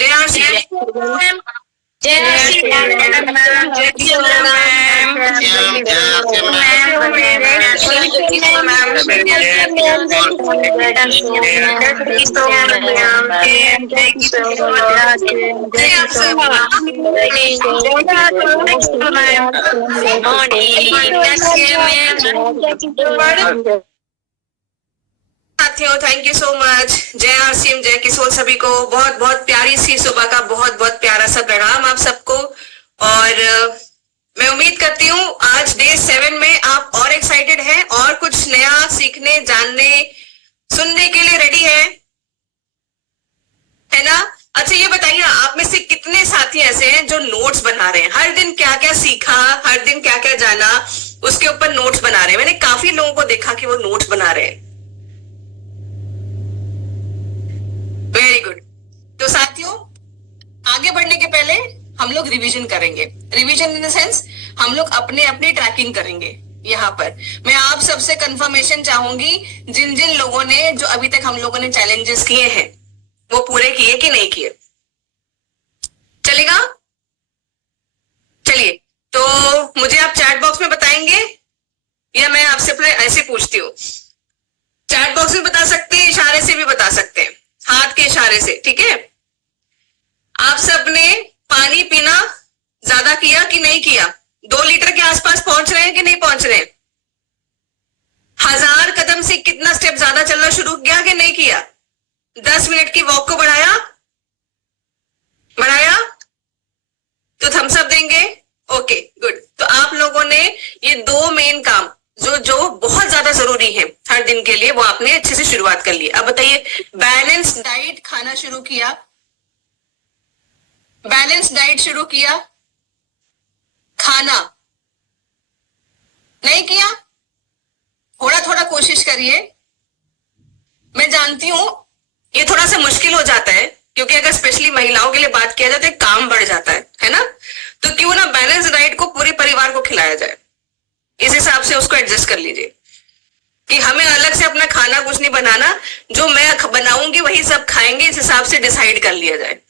जय श्री साथियों, thank you so much. जय आरसीएम, जय किशोर सभी को बहुत बहुत प्यारी सी सुबह का बहुत बहुत प्यारा सा प्रणाम आप सबको। और मैं उम्मीद करती हूँ आज डे 7 में आप और एक्साइटेड हैं और कुछ नया सीखने, जानने, सुनने के लिए रेडी है ना? अच्छा ये बताइए, आप में से कितने साथी ऐसे हैं जो नोट्स बना रहे हैं? हर दिन क्या क्या सीखा, हर दिन क्या क्या जाना, उसके ऊपर नोट्स बना रहे हैं। मैंने काफी लोगों को देखा कि वो नोट्स बना रहे हैं। Very good. तो साथियों, आगे बढ़ने के पहले हम लोग रिवीजन करेंगे। रिवीजन इन द सेंस हम लोग अपने अपनी ट्रैकिंग करेंगे। यहाँ पर मैं आप सबसे कंफर्मेशन चाहूंगी, जिन जिन लोगों ने, जो अभी तक हम लोगों ने चैलेंजेस किए हैं, वो पूरे किए कि नहीं किए। चलेगा? चलिए, तो मुझे आप चैट बॉक्स में बताएंगे या मैं आपसे अपने ऐसे पूछती हूँ? चैट बॉक्स में बता सकते हैं, इशारे से भी बता सकते हैं, हाथ के इशारे से, ठीक है? आप सबने पानी पीना ज्यादा किया कि नहीं किया? 2 लीटर के आसपास पहुंच रहे हैं कि नहीं पहुंच रहे हैं? 1000 कदम से कितना स्टेप ज्यादा चलना शुरू किया कि नहीं किया? 10 मिनट की वॉक को बढ़ाया तो थम्स अप देंगे। Okay good. तो आप लोगों ने ये 2 मेन काम जो बहुत ज्यादा जरूरी है हर दिन के लिए, वो आपने अच्छे से शुरुआत कर ली। अब बताइए, बैलेंस डाइट खाना शुरू किया? बैलेंस डाइट शुरू किया? खाना नहीं किया? थोड़ा थोड़ा कोशिश करिए। मैं जानती हूं ये थोड़ा सा मुश्किल हो जाता है, क्योंकि अगर स्पेशली महिलाओं के लिए बात किया जाए तो काम बढ़ जाता है ना? तो क्यों ना बैलेंस डाइट को पूरे परिवार को खिलाया जाए। इस हिसाब से उसको एडजस्ट कर लीजिए कि हमें अलग से अपना खाना कुछ नहीं बनाना, जो मैं बनाऊंगी वही सब खाएंगे, इस हिसाब से डिसाइड कर लिया जाए,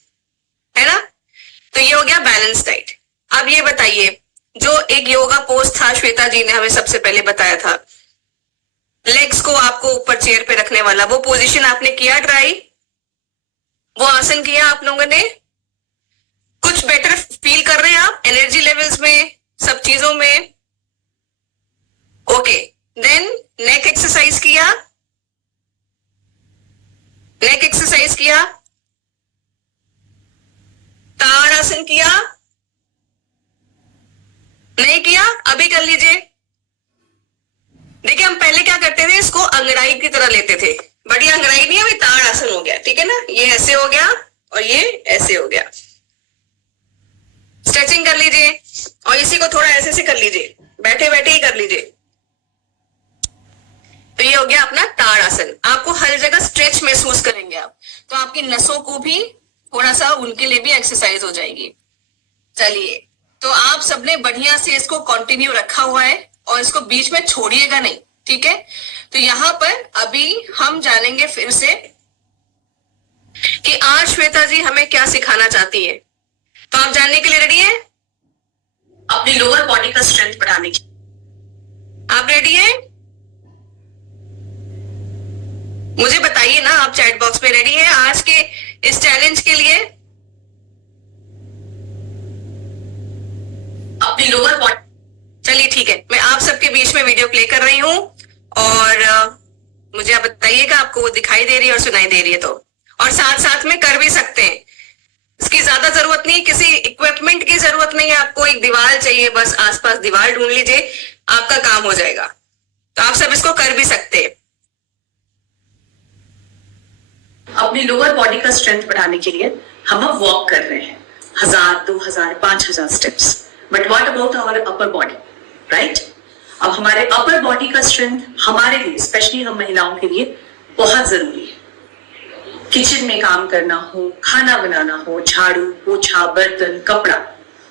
है ना? तो ये हो गया बैलेंस डाइट। अब ये बताइए, जो एक योगा पोज था, श्वेता जी ने हमें सबसे पहले बताया था, लेग्स को आपको ऊपर चेयर पे रखने वाला, वो पोजीशन आपने किया ट्राई? वो आसन किया आप लोगों ने? कुछ बेटर फील कर रहे हैं आप एनर्जी लेवल्स में, सब चीजों में? ओके, देन नेक एक्सरसाइज किया? नेक एक्सरसाइज किया? ताड़ासन किया? नहीं किया? अभी कर लीजिए। देखिए, हम पहले क्या करते थे, इसको अंगड़ाई की तरह लेते थे, बट ये अंगड़ाई नहीं है, अभी ताड़ासन हो गया, ठीक है ना? ये ऐसे हो गया और ये ऐसे हो गया। स्ट्रेचिंग कर लीजिए और इसी को थोड़ा ऐसे से कर लीजिए, बैठे बैठे ही कर लीजिए। तो ये हो गया अपना ताड़ासन। आपको हर जगह स्ट्रेच महसूस करेंगे आप, तो आपकी नसों को भी थोड़ा सा, उनके लिए भी एक्सरसाइज हो जाएगी। चलिए, तो आप सबने बढ़िया से इसको कंटिन्यू रखा हुआ है और इसको बीच में छोड़िएगा नहीं, ठीक है? तो यहां पर अभी हम जानेंगे फिर से कि आज श्वेता जी हमें क्या सिखाना चाहती है। तो आप जानने के लिए रेडी हैं? अपनी लोअर बॉडी का स्ट्रेंथ बढ़ाने की। आप रेडी हैं? मुझे बताइए ना, आप चैट बॉक्स में रेडी हैं आज के इस चैलेंज के लिए? अपनी लोअर बॉडी। चलिए ठीक है, मैं आप सबके बीच में वीडियो प्ले कर रही हूं और मुझे आप बताइएगा आपको वो दिखाई दे रही है और सुनाई दे रही है तो। और साथ साथ में कर भी सकते हैं, इसकी ज्यादा जरूरत नहीं, किसी इक्विपमेंट की जरूरत नहीं है आपको, एक दीवार चाहिए बस, आसपास दीवार ढूंढ लीजिए, आपका काम हो जाएगा। तो आप सब इसको कर भी सकते हैं। अपनी लोअर बॉडी का स्ट्रेंथ बढ़ाने के लिए हम अब वॉक कर रहे हैं, 1000, 2000, 5000 steps. But what about our upper body, right? अब हमारे अपर बॉडी का स्ट्रेंथ हमारे लिए, स्पेशली हम महिलाओं के लिए बहुत जरूरी है। किचन में काम करना हो, खाना बनाना हो, झाड़ू पोछा, बर्तन, कपड़ा,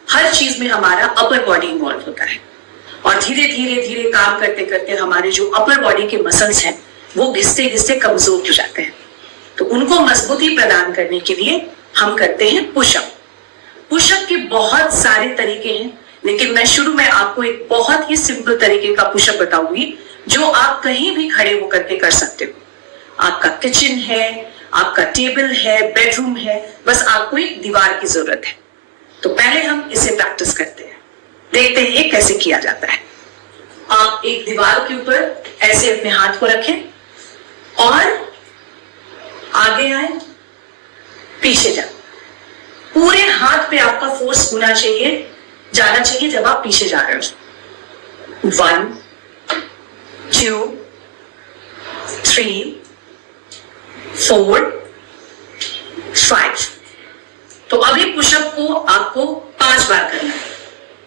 हर चीज में हमारा अपर बॉडी इन्वॉल्व होता है। और धीरे धीरे धीरे काम करते करते हमारे जो अपर बॉडी के मसल्स हैं वो घिसते घिसते कमजोर हो जाते हैं। तो उनको मजबूती प्रदान करने के लिए हम करते हैं पुशअप। पुशअप के बहुत सारे तरीके हैं, लेकिन मैं शुरू में आपको एक बहुत ही सिंपल तरीके का पुशअप बताऊंगी जो आप कहीं भी खड़े होकर के कर सकते हो। आपका किचन है, आपका टेबल है, बेडरूम है, बस आपको एक दीवार की जरूरत है। तो पहले हम इसे प्रैक्टिस करते हैं, देखते हैं ये कैसे किया जाता है। आप एक दीवार के ऊपर ऐसे अपने हाथ को रखें और आगे आए, पीछे जाए। पूरे हाथ पे आपका फोर्स होना चाहिए, जाना चाहिए जब आप पीछे जा रहे हो। 1 2 3 4 5। तो अभी पुशअप को आपको 5 बार करना है।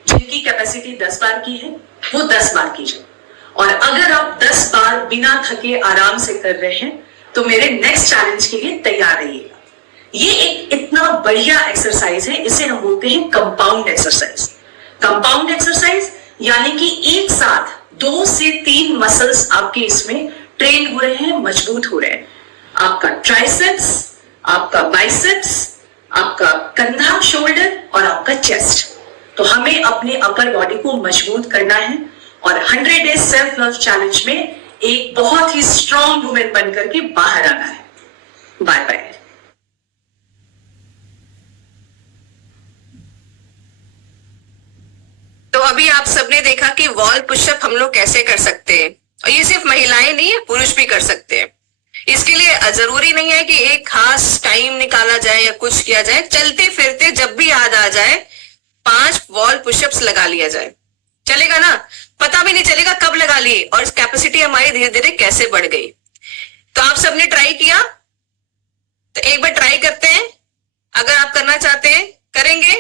जिनकी कैपेसिटी 10 बार की है वो 10 बार कीजिए। और अगर आप 10 बार बिना थके आराम से कर रहे हैं तो मेरे नेक्स्ट चैलेंज के लिए तैयार रहिएगा। ये एक इतना बढ़िया एक्सरसाइज है, इसे हम बोलते हैं कंपाउंड एक्सरसाइज। कंपाउंड एक्सरसाइज यानी कि एक साथ 2 से 3 मसल्स आपके इसमें ट्रेन हो रहे हैं, मजबूत हो रहे हैं। आपका ट्राइसेप्स, आपका बाइसेप्स, आपका कंधा शोल्डर और आपका चेस्ट। तो हमें अपने अपर बॉडी को मजबूत करना है और 100 डेज सेल्फ लव चैलेंज में एक बहुत ही स्ट्रॉन्ग वुमेन बनकर के बाहर आना है। Bye bye. तो अभी आप सबने देखा कि वॉल पुशअप हम लोग कैसे कर सकते हैं, और ये सिर्फ महिलाएं नहीं है, पुरुष भी कर सकते हैं। इसके लिए जरूरी नहीं है कि एक खास टाइम निकाला जाए या कुछ किया जाए। चलते फिरते जब भी याद आ जाए 5 वॉल पुशअप्स लगा लिया जाए, चलेगा ना? पता भी नहीं चलेगा कब लगा लिए और कैपेसिटी हमारी धीरे धीरे कैसे बढ़ गई। तो आप सबने ट्राई किया, तो एक बार ट्राई करते हैं। अगर आप करना चाहते हैं करेंगे।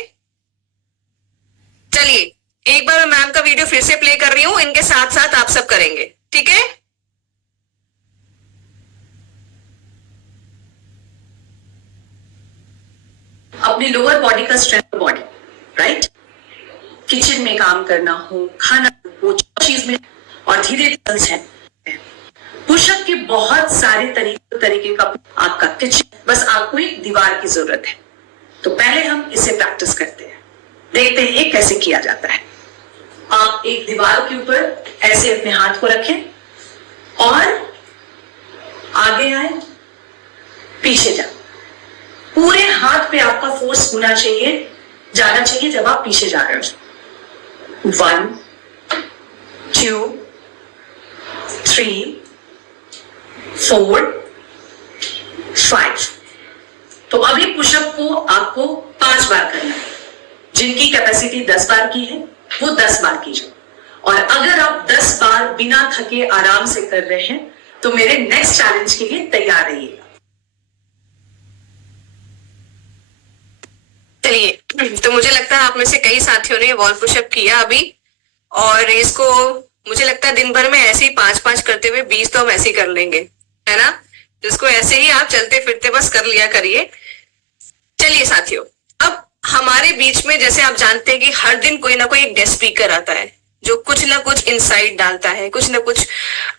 चलिए एक बार मैं मैम का वीडियो फिर से प्ले कर रही हूं, इनके साथ साथ आप सब करेंगे, ठीक है? अपनी लोअर बॉडी का स्ट्रेंथ बॉडी, राइट? किचन में काम करना हो, खाना हो, चीज में, और धीरे धीरे है। पुशअप के बहुत सारे तरीके का आपका किचन, बस आपको एक दीवार की जरूरत है। तो पहले हम इसे प्रैक्टिस करते हैं, देखते हैं ये कैसे किया जाता है। आप एक दीवार के ऊपर ऐसे अपने हाथ को रखें और आगे आए, पीछे जाए। पूरे हाथ पे आपका फोर्स होना चाहिए, जाना चाहिए जब आप पीछे जा रहे हो। 1 2 3 4 5। तो अभी पुशअप को आपको 5 बार करना है। जिनकी कैपेसिटी 10 बार की है वो 10 बार कीजिए। और अगर आप 10 बार बिना थके आराम से कर रहे हैं तो मेरे नेक्स्ट चैलेंज के लिए तैयार रहिएगा। चलिए, तो मुझे लगता है आप में से कई साथियों ने वॉल पुशअप किया अभी, और इसको मुझे लगता है दिन भर में ऐसे ही 5-5 करते हुए 20 तो हम ऐसे ही कर लेंगे, है ना? जिसको ऐसे ही आप चलते फिरते बस कर लिया करिए। चलिए साथियों, अब हमारे बीच में जैसे आप जानते हैं कि हर दिन कोई ना कोई एक गेस्ट स्पीकर आता है जो कुछ ना कुछ इनसाइट डालता है, कुछ ना कुछ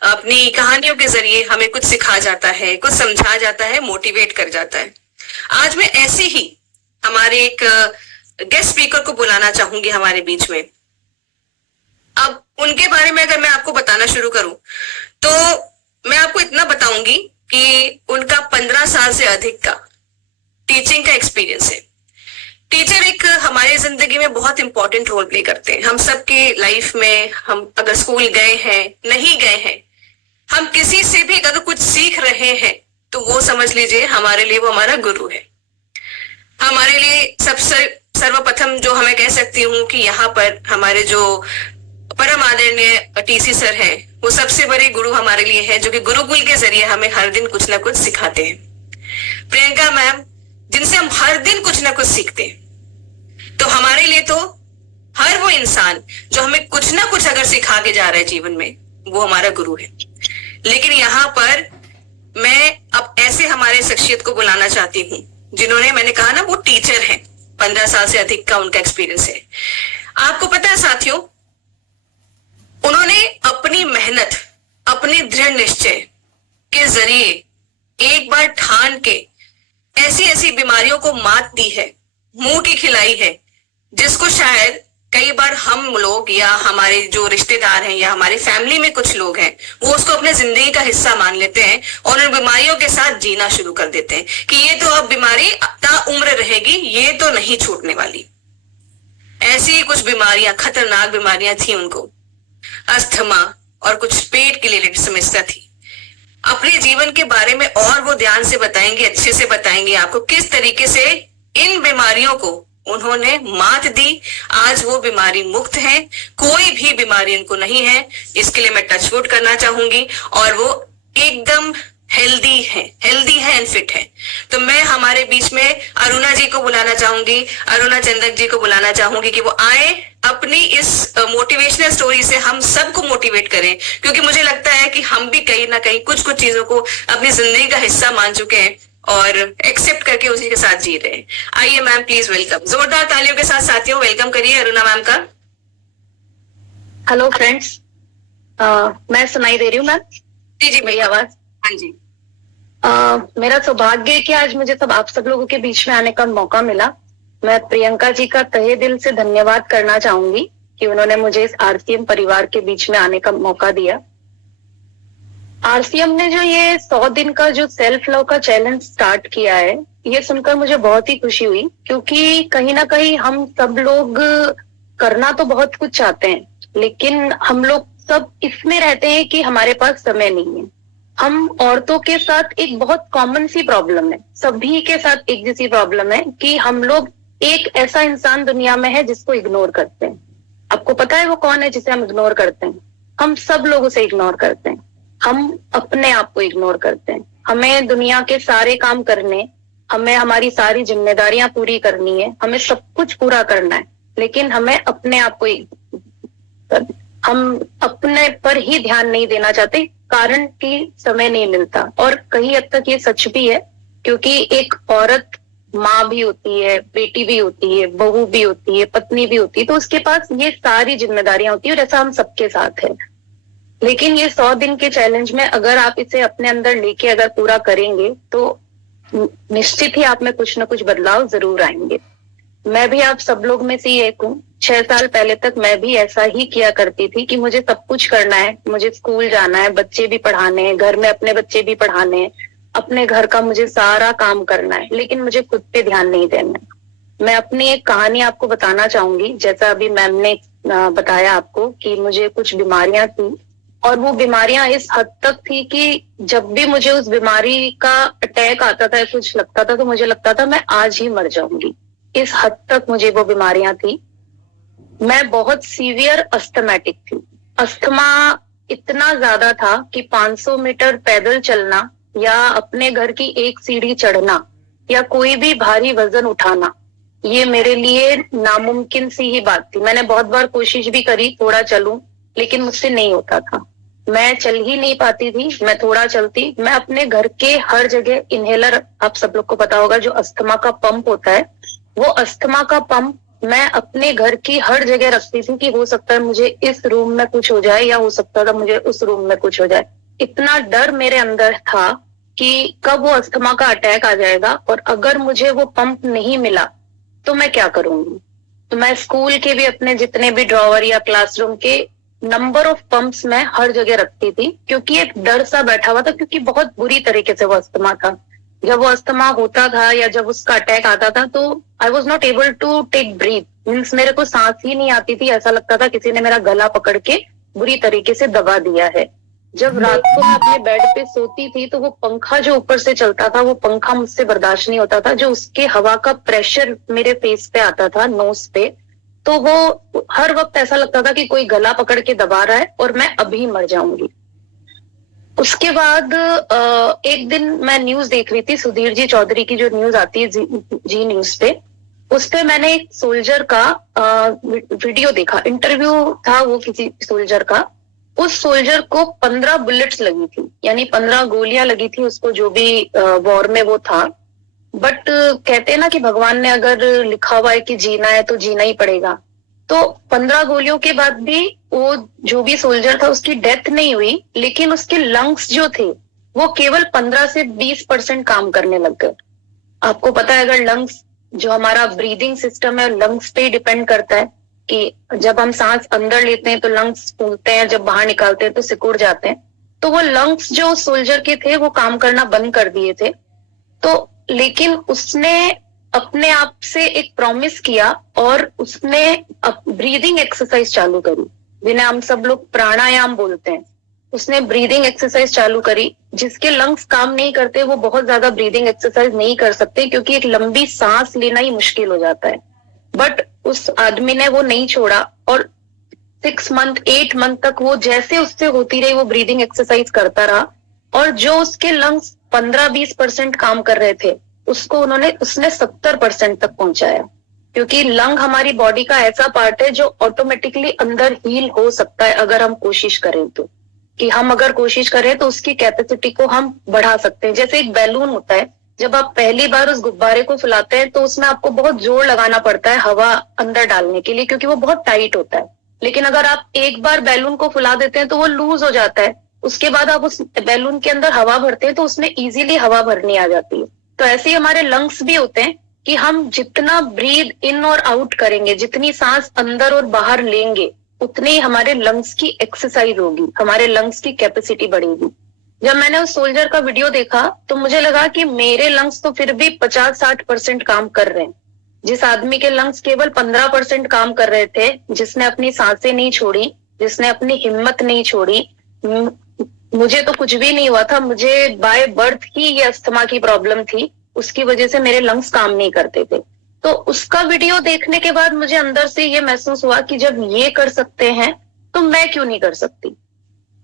अपनी कहानियों के जरिए हमें कुछ सिखा जाता है, कुछ समझा जाता है, मोटिवेट कर जाता है। आज मैं ऐसे ही हमारे एक गेस्ट स्पीकर को बुलाना चाहूंगी हमारे बीच में। अब उनके बारे में अगर मैं आपको बताना शुरू करूं तो मैं आपको इतना बताऊंगी कि उनका 15 साल से अधिक का टीचिंग का एक्सपीरियंस है। टीचर एक हमारी जिंदगी में बहुत इंपॉर्टेंट रोल प्ले करते हैं। हम सबके लाइफ में, हम अगर स्कूल गए हैं, नहीं गए हैं, हम किसी से भी अगर कुछ सीख रहे हैं तो वो समझ लीजिए हमारे लिए वो हमारा गुरु है। हमारे लिए सबसे सर्वप्रथम जो हमें कह सकती हूँ कि यहाँ पर हमारे जो परम आदरणीय टीसी सर है, वो सबसे बड़े गुरु हमारे लिए है, जो कि गुरुकुल के जरिए हमें हर दिन कुछ ना कुछ सिखाते हैं। प्रियंका मैम, जिनसे हम हर दिन कुछ ना कुछ सीखते हैं। तो हमारे लिए तो हर वो इंसान जो हमें कुछ ना कुछ अगर सिखा के जा रहा है जीवन में, वो हमारा गुरु है। लेकिन यहाँ पर मैं अब ऐसे हमारे शख्सियत को बुलाना चाहती हूँ जिन्होंने, मैंने कहा ना, वो टीचर हैं, 15 साल से अधिक का उनका एक्सपीरियंस है। आपको पता है साथियों, उन्होंने अपनी मेहनत, अपने दृढ़ निश्चय के जरिए एक बार ठान के ऐसी ऐसी बीमारियों को मात दी है, मुंह की खिलाई है, जिसको शायद कई बार हम लोग या हमारे जो रिश्तेदार हैं या हमारी फैमिली में कुछ लोग हैं वो उसको अपने जिंदगी का हिस्सा मान लेते हैं और उन बीमारियों के साथ जीना शुरू कर देते हैं कि ये तो अब बीमारी ताउम्र रहेगी, ये तो नहीं छूटने वाली। ऐसी ही कुछ बीमारियां, खतरनाक बीमारियां थी उनको, अस्थमा और कुछ पेट के रिलेटेड समस्या थी। अपने जीवन के बारे में और वो ध्यान से बताएंगे, अच्छे से बताएंगे आपको किस तरीके से इन बीमारियों को उन्होंने मात दी। आज वो बीमारी मुक्त है, कोई भी बीमारी उनको नहीं है, इसके लिए मैं टचवुड करना चाहूंगी। और वो एकदम हेल्दी है एंड फिट है। तो मैं हमारे बीच में अरुणा जी को बुलाना चाहूंगी, अरुणा चंदक जी को बुलाना चाहूंगी कि वो आए, अपनी इस मोटिवेशनल स्टोरी से हम सबको मोटिवेट करें, क्योंकि मुझे लगता है कि हम भी कहीं ना कहीं कुछ कुछ चीजों को अपनी जिंदगी का हिस्सा मान चुके हैं और एक्सेप्ट करके उसी के साथ जी रहे हैं। आइए मैम, प्लीज वेलकम। जोरदार तालियों के साथ साथियों वेलकम करिए अरुणा मैम का। हेलो फ्रेंड्स, मैं सुनाई दे रही हूँ मैम? जी जी, मेरी आवाज? हाँ जी। मेरा सौभाग्य है कि आज मुझे आप सब लोगों के बीच में आने का मौका मिला। मैं प्रियंका जी का तहे दिल से धन्यवाद करना चाहूंगी कि उन्होंने मुझे इस आरसीएम परिवार के बीच में आने का मौका दिया। आरसीएम ने जो ये 100 दिन का जो सेल्फ लव का चैलेंज स्टार्ट किया है, ये सुनकर मुझे बहुत ही खुशी हुई, क्योंकि कहीं ना कहीं हम सब लोग करना तो बहुत कुछ चाहते हैं, लेकिन हम लोग सब इसमें रहते हैं कि हमारे पास समय नहीं है। हम औरतों के साथ एक बहुत कॉमन सी प्रॉब्लम है, सभी के साथ एक जैसी प्रॉब्लम है कि हम लोग एक ऐसा इंसान दुनिया में है जिसको इग्नोर करते हैं। आपको पता है वो कौन है जिसे हम इग्नोर करते हैं? हम सब लोग उसे इग्नोर करते हैं। हम अपने आप को इग्नोर करते हैं। हमें दुनिया के सारे काम करने, हमें हमारी सारी जिम्मेदारियां पूरी करनी है, हमें सब कुछ पूरा करना है, लेकिन हमें अपने आप को हम अपने पर ही ध्यान नहीं देना चाहते, कारण कि समय नहीं मिलता। और कहीं हद तक ये सच भी है, क्योंकि एक औरत माँ भी होती है, बेटी भी होती है, बहू भी होती है, पत्नी भी होती है, तो उसके पास ये सारी जिम्मेदारियां होती है और ऐसा हम सबके साथ है। लेकिन ये 100 दिन के चैलेंज में अगर आप इसे अपने अंदर लेके अगर पूरा करेंगे तो निश्चित ही आप में कुछ ना कुछ बदलाव जरूर आएंगे। मैं भी आप सब लोग में से ही एक हूँ। 6 साल पहले तक मैं भी ऐसा ही किया करती थी कि मुझे सब कुछ करना है, मुझे स्कूल जाना है, बच्चे भी पढ़ाने हैं, घर में अपने बच्चे भी पढ़ाने हैं, अपने घर का मुझे सारा काम करना है, लेकिन मुझे खुद पे ध्यान नहीं देना है। मैं अपनी एक कहानी आपको बताना चाहूंगी। जैसा अभी मैम ने बताया आपको कि मुझे कुछ बीमारियां थी, और वो बीमारियां इस हद तक थी कि जब भी मुझे उस बीमारी का अटैक आता था, कुछ लगता था, तो मुझे लगता था मैं आज ही मर जाऊंगी। इस हद तक मुझे वो बीमारियां थी। मैं बहुत सीवियर अस्थमैटिक थी। अस्थमा इतना ज्यादा था कि 500 मीटर पैदल चलना या अपने घर की एक सीढ़ी चढ़ना या कोई भी भारी वजन उठाना, ये मेरे लिए नामुमकिन सी ही बात थी। मैंने बहुत बार कोशिश भी करी थोड़ा चलूं, लेकिन मुझसे नहीं होता था। मैं चल ही नहीं पाती थी। मैं थोड़ा चलती, मैं अपने घर के हर जगह इनहेलर, आप सब लोग को पता होगा, जो अस्थमा का पंप होता है, वो अस्थमा का पंप मैं अपने घर की हर जगह रखती थी कि हो सकता है मुझे इस रूम में कुछ हो जाए या हो सकता था मुझे उस रूम में कुछ हो जाए। इतना डर मेरे अंदर था कि कब वो अस्थमा का अटैक आ जाएगा, और अगर मुझे वो पंप नहीं मिला तो मैं क्या करूंगी। तो मैं स्कूल के भी अपने जितने भी ड्रॉवर या क्लासरूम के नंबर ऑफ पंप्स मैं हर जगह रखती थी, क्योंकि एक डर सा बैठा हुआ था, क्योंकि बहुत बुरी तरीके से वो अस्थमा था। जब वो अस्थमा होता था या जब उसका अटैक आता था तो I was not able to take breath, means मेरे को सांस ही नहीं आती थी। ऐसा लगता था किसी ने मेरा गला पकड़ के बुरी तरीके से दबा दिया है। जब रात को मैं अपने बेड पे सोती थी तो वो पंखा जो ऊपर से चलता था, वो पंखा मुझसे बर्दाश्त नहीं होता था। जो उसके हवा का प्रेशर मेरे फेस पे आता था, नोज पे, तो वो हर वक्त ऐसा लगता था कि कोई गला पकड़ के दबा रहा है और मैं अभी मर जाऊंगी। उसके बाद एक दिन मैं न्यूज देख रही थी, सुधीर जी चौधरी की जो न्यूज आती है जी न्यूज पे, उस पे मैंने एक सोल्जर का वीडियो देखा, इंटरव्यू था वो किसी सोल्जर का। उस सोल्जर को 15 बुलेट्स लगी थी, यानी 15 गोलियां लगी थी उसको, जो भी वॉर में वो था। बट कहते हैं ना कि भगवान ने अगर लिखा हुआ है कि जीना है तो जीना ही पड़ेगा। तो 15 गोलियों के बाद भी वो जो भी सोल्जर था उसकी डेथ नहीं हुई, लेकिन उसके लंग्स जो थे वो केवल 15 से 20% काम करने लग गए। आपको पता है अगर लंग्स, जो हमारा ब्रीदिंग सिस्टम है लंग्स पे डिपेंड करता है कि जब हम सांस अंदर लेते हैं तो लंग्स फूलते हैं, जब बाहर निकालते हैं तो सिकुड़ जाते हैं। तो वो लंग्स जो सोल्जर के थे वो काम करना बंद कर दिए थे। तो लेकिन उसने अपने आप से एक प्रॉमिस किया और उसने ब्रीदिंग एक्सरसाइज चालू करी, जिन्हें हम सब लोग प्राणायाम बोलते हैं। उसने ब्रीदिंग एक्सरसाइज चालू करी। जिसके लंग्स काम नहीं करते वो बहुत ज्यादा ब्रीदिंग एक्सरसाइज नहीं कर सकते, क्योंकि एक लंबी सांस लेना ही मुश्किल हो जाता है। बट उस आदमी ने वो नहीं छोड़ा और 6 मंथ 8 मंथ तक वो जैसे उससे होती रही वो ब्रीदिंग एक्सरसाइज करता रहा। और जो उसके लंग्स 15-20% काम कर रहे थे उसने 70% तक पहुंचाया। क्योंकि लंग हमारी बॉडी का ऐसा पार्ट है जो ऑटोमेटिकली अंदर हील हो सकता है अगर हम कोशिश करें तो, कि हम अगर कोशिश करें तो उसकी कैपेसिटी को हम बढ़ा सकते हैं। जैसे एक बैलून होता है, जब आप पहली बार उस गुब्बारे को फुलाते हैं तो उसमें आपको बहुत जोर लगाना पड़ता है हवा अंदर डालने के लिए, क्योंकि वो बहुत टाइट होता है। लेकिन अगर आप एक बार बैलून को फुला देते हैं तो वो लूज हो जाता है। उसके बाद आप उस बैलून के अंदर हवा भरते हैं तो उसमें इजीली हवा भरनी आ जाती है। तो ऐसे ही हमारे लंग्स भी होते हैं कि हम जितना ब्रीद इन और आउट करेंगे, जितनी सांस अंदर और बाहर लेंगे, उतनी ही हमारे लंग्स की एक्सरसाइज होगी, हमारे लंग्स की कैपेसिटी बढ़ेगी। जब मैंने उस सोल्जर का वीडियो देखा तो मुझे लगा कि मेरे लंग्स तो फिर भी 50-60% काम कर रहे हैं। जिस आदमी के लंग्स केवल 15% काम कर रहे थे, जिसने अपनी सांसें नहीं छोड़ी, जिसने अपनी हिम्मत नहीं छोड़ी, मुझे तो कुछ भी नहीं हुआ था। मुझे बाय बर्थ ही ये अस्थमा की प्रॉब्लम थी, उसकी वजह से मेरे लंग्स काम नहीं करते थे। तो उसका वीडियो देखने के बाद मुझे अंदर से ये महसूस हुआ कि जब ये कर सकते हैं तो मैं क्यों नहीं कर सकती।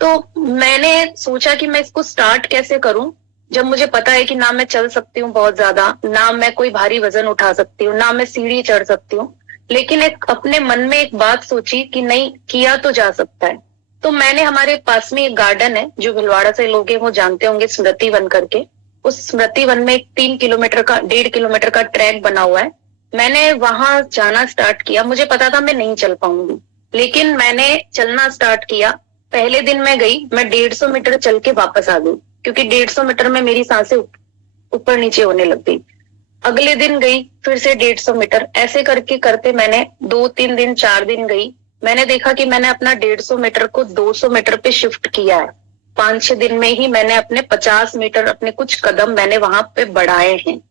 तो मैंने सोचा कि मैं इसको स्टार्ट कैसे करूं, जब मुझे पता है कि ना मैं चल सकती हूँ बहुत ज्यादा, ना मैं कोई भारी वजन उठा सकती हूँ, ना मैं सीढ़ी चढ़ सकती हूँ। लेकिन एक अपने मन में एक बात सोची कि नहीं, किया तो जा सकता है। तो मैंने, हमारे पास में एक गार्डन है जो भिलवाड़ा से लोग हैं वो जानते होंगे, स्मृति वन करके। उस स्मृति वन में एक 1.5 किलोमीटर का ट्रैक बना हुआ है। मैंने वहां जाना स्टार्ट किया। मुझे पता था मैं नहीं चल पाऊंगी, लेकिन मैंने चलना स्टार्ट किया। पहले दिन मैं गई, मैं 150 मीटर चल के वापस आ गई, क्योंकि 150 मीटर में मेरी सांसें ऊपर नीचे होने लग गई। अगले दिन गई, फिर से 150 मीटर, ऐसे करके करते मैंने 2-3 दिन 4 दिन गई। मैंने देखा कि मैंने अपना 150 मीटर को 200 मीटर पे शिफ्ट किया है। 5-6 दिन में ही मैंने अपने 50 मीटर, अपने कुछ कदम मैंने वहां पे बढ़ाए हैं।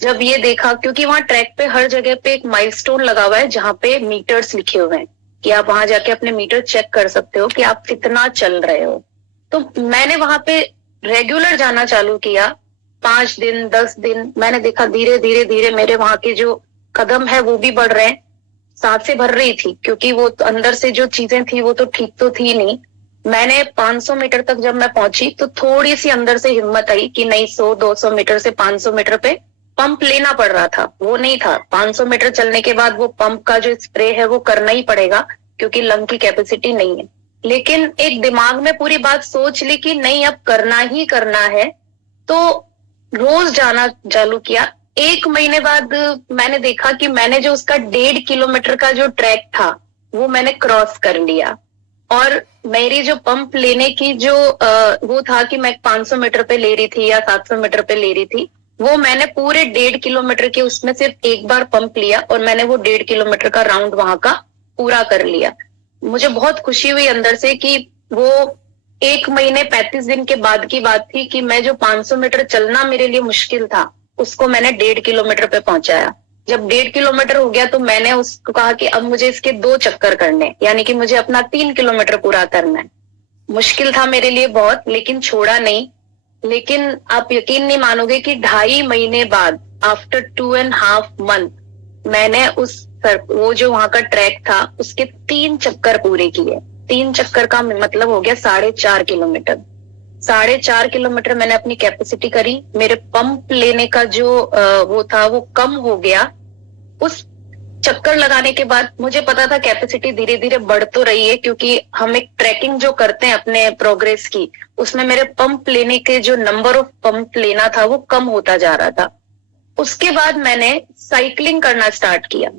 जब ये देखा, क्योंकि वहां ट्रैक पे हर जगह पे एक माइलस्टोन लगा हुआ है जहाँ पे मीटर्स लिखे हुए हैं कि आप वहां जाके अपने मीटर चेक कर सकते हो कि आप कितना चल रहे हो। तो मैंने वहां पे रेगुलर जाना चालू किया। 5 दिन 10 दिन मैंने देखा धीरे धीरे धीरे मेरे वहां के जो कदम है वो भी बढ़ रहे हैं। सांसें भर रही थी, क्योंकि वो तो अंदर से जो चीजें थी वो तो ठीक तो थी नहीं। मैंने 500 मीटर तक जब मैं पहुंची तो थोड़ी सी अंदर से हिम्मत आई कि नहीं, 100-200 मीटर से 500 मीटर पे पंप लेना पड़ रहा था, वो नहीं था। 500 मीटर चलने के बाद वो पंप का जो स्प्रे है वो करना ही पड़ेगा, क्योंकि लंग की कैपेसिटी नहीं है। लेकिन एक दिमाग में पूरी बात सोच ली कि नहीं, अब करना ही करना है। तो रोज जाना चालू किया। 1 महीने बाद मैंने देखा कि मैंने जो उसका 1.5 किलोमीटर का जो ट्रैक था वो मैंने क्रॉस कर लिया। और मेरी जो पंप लेने की जो वो था कि मैं 500 मीटर पे ले रही थी या 700 मीटर पे ले रही थी, वो मैंने पूरे 1.5 किलोमीटर के उसमें सिर्फ एक बार पंप लिया और मैंने वो 1.5 किलोमीटर का राउंड वहां का पूरा कर लिया। मुझे बहुत खुशी हुई अंदर से कि वो 1 महीने 35 दिन के बाद की बात थी कि मैं जो 500 मीटर चलना मेरे लिए मुश्किल था उसको मैंने 1.5 किलोमीटर पे पहुंचाया। जब 1.5 किलोमीटर हो गया तो मैंने उसको कहा कि अब मुझे इसके 2 चक्कर करने, यानी कि मुझे अपना 3 किलोमीटर पूरा करना है। मुश्किल था मेरे लिए बहुत, लेकिन छोड़ा नहीं। लेकिन आप यकीन नहीं मानोगे कि 2.5 महीने बाद, आफ्टर 2.5 मंथ, मैंने वो जो वहां का ट्रैक था उसके 3 चक्कर पूरे किए। 3 चक्कर का मतलब हो गया 4.5 किलोमीटर। 4.5 किलोमीटर मैंने अपनी कैपेसिटी करी। मेरे पंप लेने का जो वो था वो कम हो गया। उस चक्कर लगाने के बाद मुझे पता था कैपेसिटी धीरे धीरे बढ़ तो रही है, क्योंकि हम एक ट्रैकिंग जो करते हैं अपने प्रोग्रेस की, उसमें मेरे पंप लेने के जो नंबर ऑफ पंप लेना था वो कम होता जा रहा था। उसके बाद मैंने साइकिलिंग करना स्टार्ट किया।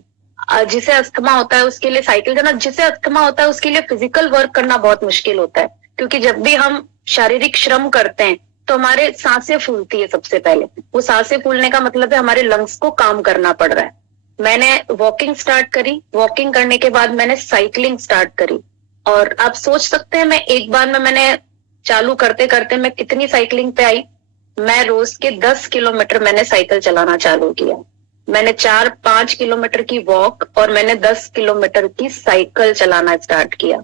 जिसे अस्थमा होता है उसके लिए साइकिल करना, जिसे अस्थमा होता है उसके लिए फिजिकल वर्क करना बहुत मुश्किल होता है, क्योंकि जब भी हम शारीरिक श्रम करते हैं तो हमारे सांसें फूलती है सबसे पहले। वो सांसें फूलने का मतलब है हमारे लंग्स को काम करना पड़ रहा है। मैंने वॉकिंग स्टार्ट करी, वॉकिंग करने के बाद मैंने साइकिलिंग स्टार्ट करी, और आप सोच सकते हैं मैं एक बार में मैंने चालू करते करते मैं कितनी साइकिलिंग पे आई। मैं रोज के 10 किलोमीटर मैंने साइकिल चलाना चालू किया। मैंने 4-5 किलोमीटर की वॉक और मैंने 10 किलोमीटर की साइकिल चलाना स्टार्ट किया।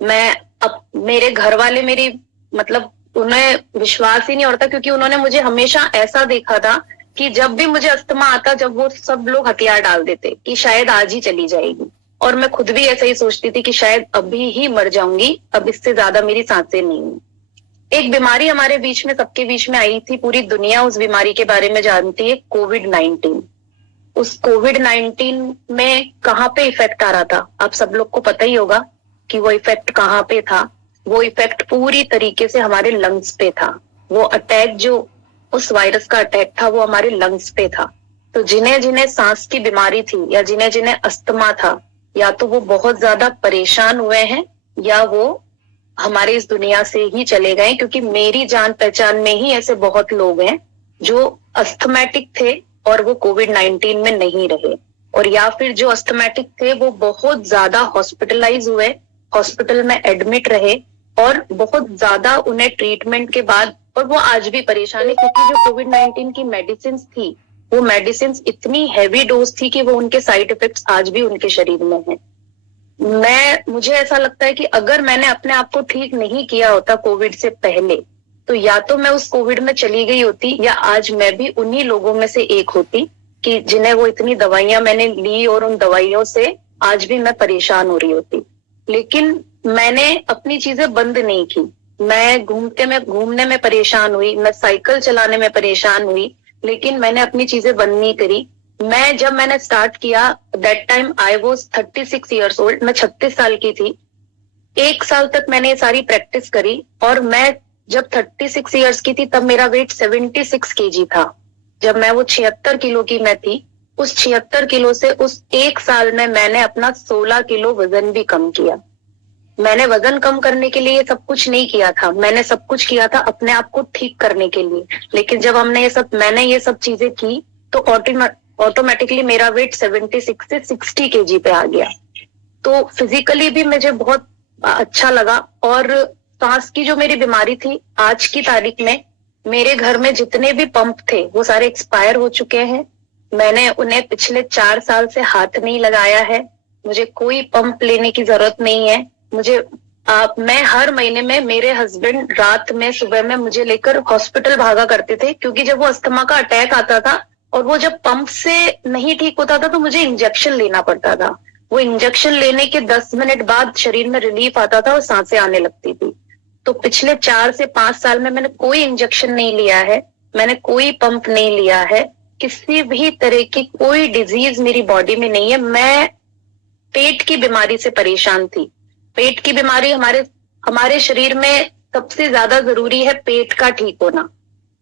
मैं अब मेरे घर वाले मेरी मतलब उन्हें विश्वास ही नहीं होता, क्योंकि उन्होंने मुझे हमेशा ऐसा देखा था कि जब भी मुझे अस्थमा आता, जब वो सब लोग हथियार डाल देते कि शायद आज ही चली जाएगी, और मैं खुद भी ऐसा ही सोचती थी कि शायद अभी ही मर जाऊंगी, अब इससे ज्यादा मेरी सांसें नहीं है। एक बीमारी हमारे बीच में, सबके बीच में आई थी, पूरी दुनिया उस बीमारी के बारे में जानती है, कोविड-19। उस कोविड-19 में कहाँ पे इफेक्ट आ रहा था, आप सब लोग को पता ही होगा कि वो इफेक्ट कहाँ पे था। वो इफेक्ट पूरी तरीके से हमारे लंग्स पे था। वो अटैक, जो उस वायरस का अटैक था, वो हमारे लंग्स पे था। तो जिन्हें जिन्हें सांस की बीमारी थी या जिन्हें जिन्हें अस्थमा था, या तो वो बहुत ज्यादा परेशान हुए हैं या वो हमारे इस दुनिया से ही चले गए, क्योंकि मेरी जान पहचान में ही ऐसे बहुत लोग हैं जो अस्थमैटिक थे और वो कोविड-19 में नहीं रहे, और या फिर जो अस्थमैटिक थे वो बहुत ज्यादा हॉस्पिटलाइज हुए, हॉस्पिटल में एडमिट रहे, और बहुत ज्यादा उन्हें ट्रीटमेंट के बाद, और वो आज भी परेशान है, क्योंकि जो कोविड-19 की मेडिसिन थी, वो मेडिसिन इतनी हैवी डोज थी कि वो उनके साइड इफेक्ट्स आज भी उनके शरीर में हैं। मुझे ऐसा लगता है कि अगर मैंने अपने आप को ठीक नहीं किया होता कोविड से पहले, तो या तो मैं उस कोविड में चली गई होती, या आज मैं भी उन्हीं लोगों में से एक होती कि जिन्हें वो इतनी दवाइयां मैंने ली, और उन दवाइयों से आज भी मैं परेशान हो रही होती। लेकिन मैंने अपनी चीजें बंद नहीं की। मैं घूमने में परेशान हुई, मैं साइकिल चलाने में परेशान हुई, लेकिन मैंने अपनी चीजें बंद नहीं करी। जब मैंने स्टार्ट किया, that time I was 36 years old, मैं 36 साल की थी। 1 साल तक मैंने ये सारी प्रैक्टिस करी, और मैं जब 36 इयर्स की थी तब मेरा वेट 76 केजी था। जब मैं वो 76 किलो की मैं थी, उस 76 किलो से उस 1 साल में मैंने अपना 16 किलो वजन भी कम किया। मैंने वजन कम करने के लिए सब कुछ नहीं किया था, मैंने सब कुछ किया था अपने आप को ठीक करने के लिए। लेकिन जब मैंने ये सब चीजें की, तो ऑटोमेटिकली मेरा वेट 76 से 60 केजी पे आ गया। तो फिजिकली भी मुझे बहुत अच्छा लगा। और सांस की जो मेरी बीमारी थी, आज की तारीख में मेरे घर में जितने भी पंप थे वो सारे एक्सपायर हो चुके हैं। मैंने उन्हें पिछले 4 साल से हाथ नहीं लगाया है। मुझे कोई पंप लेने की जरूरत नहीं है। मैं हर महीने में, मेरे हस्बैंड रात में सुबह में मुझे लेकर हॉस्पिटल भागा करते थे, क्योंकि जब वो अस्थमा का अटैक आता था और वो जब पंप से नहीं ठीक होता था तो मुझे इंजेक्शन लेना पड़ता था। वो इंजेक्शन लेने के 10 मिनट बाद शरीर में रिलीफ आता था और सांसें आने लगती थी। तो पिछले 4 से 5 साल में मैंने कोई इंजेक्शन नहीं लिया है, मैंने कोई पंप नहीं लिया है, किसी भी तरह की कोई डिजीज मेरी बॉडी में नहीं है। मैं पेट की बीमारी से परेशान थी। पेट की बीमारी, हमारे शरीर में सबसे ज्यादा जरूरी है पेट का ठीक होना।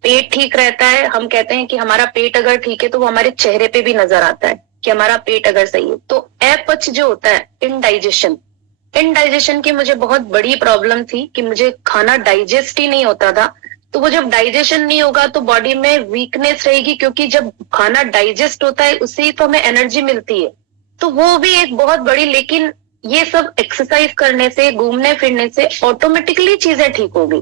पेट ठीक रहता है, हम कहते हैं कि हमारा पेट अगर ठीक है तो वो हमारे चेहरे पे भी नजर आता है कि हमारा पेट अगर सही है। तो अपच जो होता है, इनडाइजेशन की मुझे बहुत बड़ी प्रॉब्लम थी कि मुझे खाना डाइजेस्ट ही नहीं होता था। तो वो जब डाइजेशन नहीं होगा तो बॉडी में वीकनेस रहेगी, क्योंकि जब खाना डाइजेस्ट होता है उससे ही तो हमें एनर्जी मिलती है। तो वो भी एक बहुत बड़ी, लेकिन ये सब एक्सरसाइज करने से, घूमने फिरने से ऑटोमेटिकली चीजें ठीक हो गई।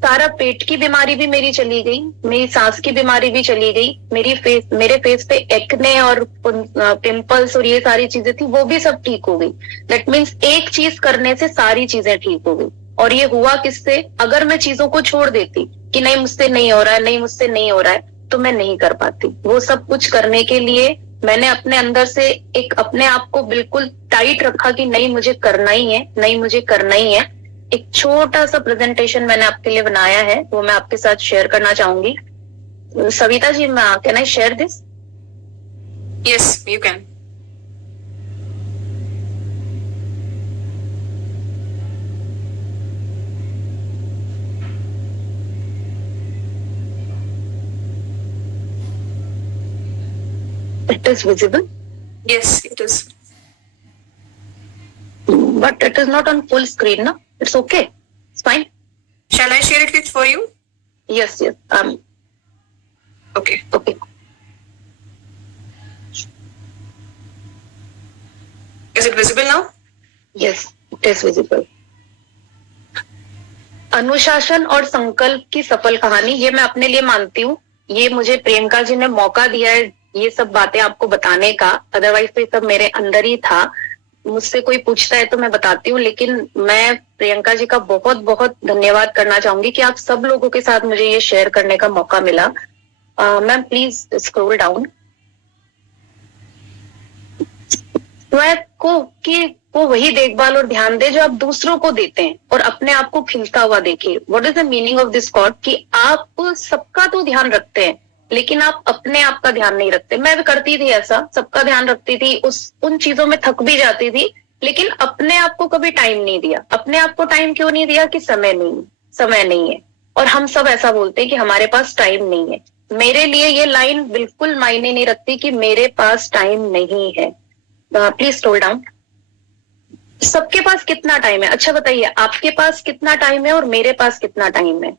सारा पेट की बीमारी भी मेरी चली गई, मेरी सांस की बीमारी भी चली गई, मेरे फेस पे एक्ने और पिंपल्स और ये सारी चीजें थी, वो भी सब ठीक हो गई। दैट मीन्स एक चीज करने से सारी चीजें ठीक हो गई। और ये हुआ किससे? अगर मैं चीजों को छोड़ देती कि नहीं मुझसे नहीं हो रहा है, नहीं मुझसे नहीं हो रहा है, तो मैं नहीं कर पाती। वो सब कुछ करने के लिए मैंने अपने अंदर से एक अपने आप को बिल्कुल टाइट रखा कि नहीं मुझे करना ही है, नहीं मुझे करना ही है। एक छोटा सा प्रेजेंटेशन मैंने आपके लिए बनाया है, वो मैं आपके साथ शेयर करना चाहूंगी। Savita ji, can I share this? Yes, you can. It is visible? Yes, it is. But it is not on full screen, no? It's okay. It's fine. Shall I share it with for you? Yes, yes. Okay. Okay. Is it visible now? Yes, it is visible. अनुशासन और संकल्प की सफल कहानी, ये मैं अपने लिए मानती हूँ। ये मुझे प्रियंका जी ने मौका दिया है ये सब बातें आपको बताने का, अदरवाइज तो ये सब मेरे अंदर ही था। मुझसे कोई पूछता है तो मैं बताती हूँ, लेकिन मैं प्रियंका जी का बहुत बहुत धन्यवाद करना चाहूंगी कि आप सब लोगों के साथ मुझे ये शेयर करने का मौका मिला। Ma'am please scroll down. स्वयं को वही देखभाल और ध्यान दे जो आप दूसरों को देते हैं, और अपने आप को खिलता हुआ देखिए। What is the meaning of this quote? कि आप सबका तो ध्यान रखते हैं, लेकिन आप अपने आप का ध्यान नहीं रखते। मैं भी करती थी ऐसा, सबका ध्यान रखती थी, उन चीजों में थक भी जाती थी, लेकिन अपने आप को कभी टाइम नहीं दिया। अपने आप को टाइम क्यों नहीं दिया? कि समय नहीं है। और हम सब ऐसा बोलते हैं कि हमारे पास टाइम नहीं है। मेरे लिए ये लाइन बिल्कुल मायने नहीं रखती कि मेरे पास टाइम नहीं है। Please scroll down. सबके पास कितना टाइम है? अच्छा बताइए, आपके पास कितना टाइम है और मेरे पास कितना टाइम है?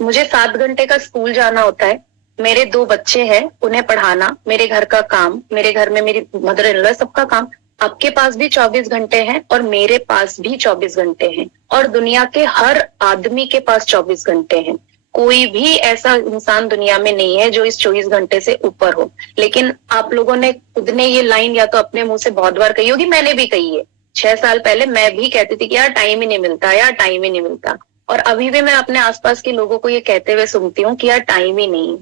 मुझे 7 घंटे का स्कूल जाना होता है, मेरे 2 बच्चे हैं, उन्हें पढ़ाना, मेरे घर का काम, मेरे घर में मेरी मदर इन लॉ, सबका काम। आपके पास भी 24 घंटे हैं और मेरे पास भी 24 घंटे हैं, और दुनिया के हर आदमी के पास 24 घंटे हैं। कोई भी ऐसा इंसान दुनिया में नहीं है जो इस 24 घंटे से ऊपर हो। लेकिन आप लोगों ने खुद ने ये लाइन या तो अपने मुंह से बहुत बार कही होगी, मैंने भी कही है। 6 साल पहले मैं भी कहती थी कि यार टाइम ही नहीं मिलता, यार टाइम ही नहीं मिलता। और अभी भी मैं अपने आसपास के लोगों को ये कहते हुए सुनती हूँ कि यार टाइम ही नहीं है।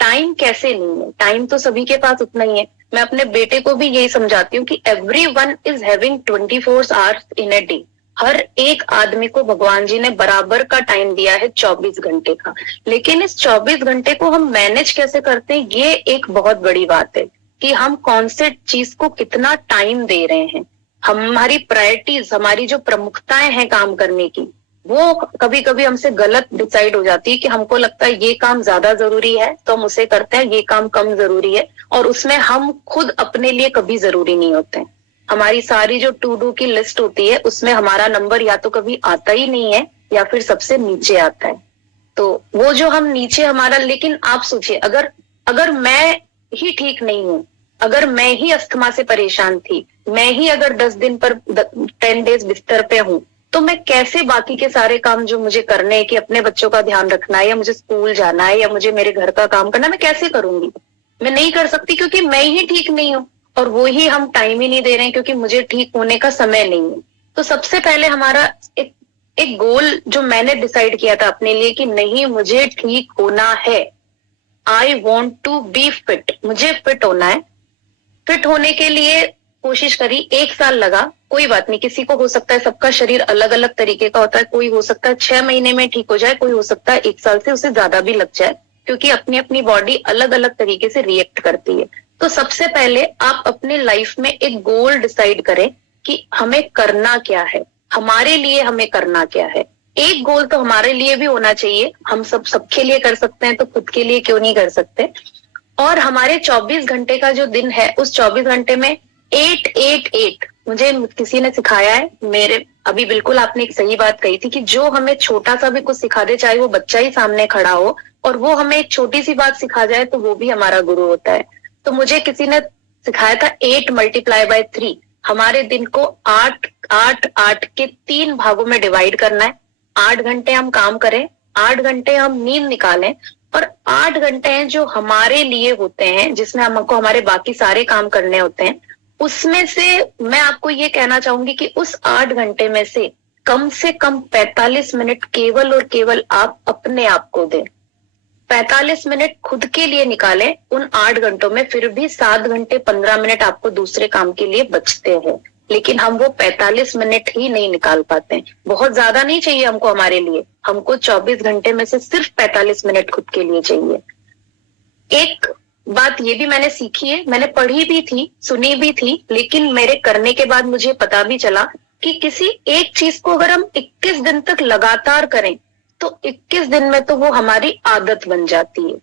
टाइम कैसे नहीं है? टाइम तो सभी के पास उतना ही है। मैं अपने बेटे को भी यही समझाती हूँ कि everyone is having 24 hours in a day. हर एक आदमी को भगवान जी ने बराबर का टाइम दिया है 24 घंटे का। लेकिन इस 24 घंटे को हम मैनेज कैसे करते हैं, ये एक बहुत बड़ी बात है कि हम कौन से चीज को कितना टाइम दे रहे हैं। हमारी प्रायोरिटीज, हमारी जो प्रमुखताएं हैं काम करने की, वो कभी कभी हमसे गलत डिसाइड हो जाती है कि हमको लगता है ये काम ज्यादा जरूरी है तो हम उसे करते हैं, ये काम कम जरूरी है, और उसमें हम खुद अपने लिए कभी जरूरी नहीं होते हैं। हमारी सारी जो टू डू की लिस्ट होती है उसमें हमारा नंबर या तो कभी आता ही नहीं है या फिर सबसे नीचे आता है। तो वो जो हम नीचे हमारा, लेकिन आप सोचिए, अगर मैं ही ठीक नहीं हूँ, अगर मैं ही अस्थमा से परेशान थी, मैं ही अगर 10 दिन पर 10 डेज बिस्तर पे हूँ, तो मैं कैसे बाकी के सारे काम जो मुझे करने हैं कि अपने बच्चों का ध्यान रखना है, या मुझे स्कूल जाना है, या मुझे मेरे घर का काम करना है, मैं कैसे करूंगी? मैं नहीं कर सकती क्योंकि मैं ही ठीक नहीं हूँ, और वो ही हम टाइम ही नहीं दे रहे हैं क्योंकि मुझे ठीक होने का समय नहीं है। तो सबसे पहले हमारा एक गोल जो मैंने डिसाइड किया था अपने लिए कि नहीं, मुझे ठीक होना है। I want to be fit, मुझे फिट होना है। फिट होने के लिए कोशिश करी, 1 साल लगा, कोई बात नहीं, किसी को हो सकता है, सबका शरीर अलग अलग तरीके का होता है। कोई हो सकता है 6 महीने में ठीक हो जाए, कोई हो सकता है 1 साल से उसे ज्यादा भी लग जाए, क्योंकि अपनी अपनी बॉडी अलग अलग तरीके से रिएक्ट करती है। तो सबसे पहले आप अपने लाइफ में एक गोल डिसाइड करें कि हमें करना क्या है, हमारे लिए हमें करना क्या है। एक गोल तो हमारे लिए भी होना चाहिए, हम सबके लिए कर सकते हैं तो खुद के लिए क्यों नहीं कर सकते। और हमारे 24 घंटे का जो दिन है, उस 24 घंटे में 888 मुझे किसी ने सिखाया है। मेरे अभी बिल्कुल आपने एक सही बात कही थी कि जो हमें छोटा सा भी कुछ सिखा दे, चाहे वो बच्चा ही सामने खड़ा हो, और वो हमें एक छोटी सी बात सिखा जाए, तो वो भी हमारा गुरु होता है। तो मुझे किसी ने सिखाया था 8 × 3। हमारे दिन को 8 के 3 भागों में डिवाइड करना है। 8 घंटे हम काम करें, 8 घंटे हम नींद निकालें, और 8 घंटे हैं जो हमारे लिए होते हैं, जिसमें हमको हमारे बाकी सारे काम करने होते हैं। उसमें से मैं आपको ये कहना चाहूंगी कि उस 8 घंटे में से कम 45 मिनट केवल और केवल आप अपने आप को दें। 45 मिनट खुद के लिए निकालें उन 8 घंटों में। फिर भी 7 घंटे 15 मिनट आपको दूसरे काम के लिए बचते हैं, लेकिन हम वो 45 मिनट ही नहीं निकाल पाते हैं। बहुत ज्यादा नहीं चाहिए हमको हमारे लिए, हमको 24 घंटे में से सिर्फ 45 मिनट खुद के लिए चाहिए। एक बात ये भी मैंने सीखी है, मैंने पढ़ी भी थी, सुनी भी थी, लेकिन मेरे करने के बाद मुझे पता भी चला कि किसी एक चीज को अगर हम 21 दिन तक लगातार करें तो 21 दिन में तो वो हमारी आदत बन जाती है।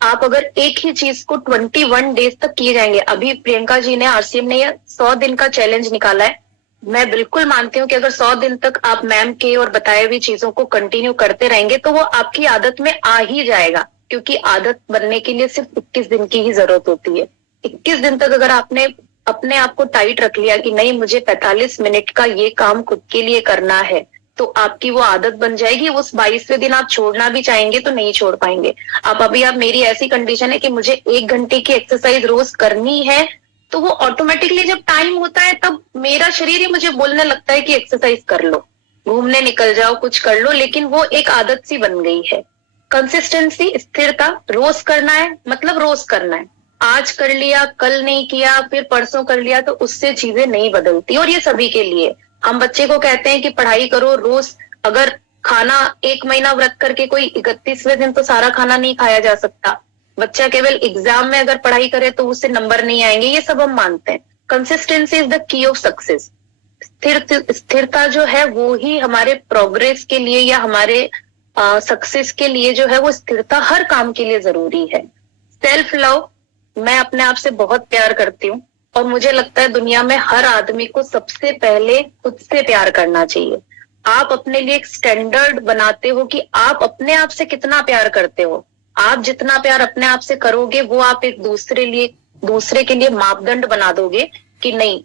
आप अगर एक ही चीज को 21 डेज तक किए जाएंगे, अभी प्रियंका जी ने, आरसीएम ने 100 दिन का चैलेंज निकाला है, मैं बिल्कुल मानती हूँ कि अगर 100 दिन तक आप मैम के और बताए हुई चीजों को कंटिन्यू करते रहेंगे तो वो आपकी आदत में आ ही जाएगा, क्योंकि आदत बनने के लिए सिर्फ 21 दिन की ही जरूरत होती है। 21 दिन तक अगर आपने अपने आप को टाइट रख लिया कि नहीं मुझे 45 मिनट का ये काम खुद के लिए करना है, तो आपकी वो आदत बन जाएगी। उस 22वें दिन आप छोड़ना भी चाहेंगे तो नहीं छोड़ पाएंगे। आप मेरी ऐसी कंडीशन है कि मुझे 1 घंटे की एक्सरसाइज रोज करनी है, तो वो ऑटोमेटिकली जब टाइम होता है तब मेरा शरीर ही मुझे बोलने लगता है कि एक्सरसाइज कर लो, घूमने निकल जाओ, कुछ कर लो, लेकिन वो एक आदत सी बन गई है। कंसिस्टेंसी, स्थिरता, रोज करना है मतलब रोज करना है। आज कर लिया, कल नहीं किया, फिर परसों कर लिया, तो उससे चीजें नहीं बदलती। और ये सभी के लिए, हम बच्चे को कहते हैं कि पढ़ाई करो रोज, अगर खाना 1 महीना व्रत करके कोई 31वें दिन तो सारा खाना नहीं खाया जा सकता। बच्चा केवल एग्जाम में अगर पढ़ाई करे तो उससे नंबर नहीं आएंगे, ये सब हम मानते हैं। कंसिस्टेंसी इज द की ऑफ सक्सेस। स्थिरता जो है वो ही हमारे प्रोग्रेस के लिए या हमारे सक्सेस के लिए जो है वो स्थिरता हर काम के लिए जरूरी है। सेल्फ लव, मैं अपने आप से बहुत प्यार करती हूँ और मुझे लगता है दुनिया में हर आदमी को सबसे पहले खुद से प्यार करना चाहिए। आप अपने लिए एक स्टैंडर्ड बनाते हो कि आप अपने आप से कितना प्यार करते हो। आप जितना प्यार अपने आप से करोगे वो आप एक दूसरे के लिए मापदंड बना दोगे कि नहीं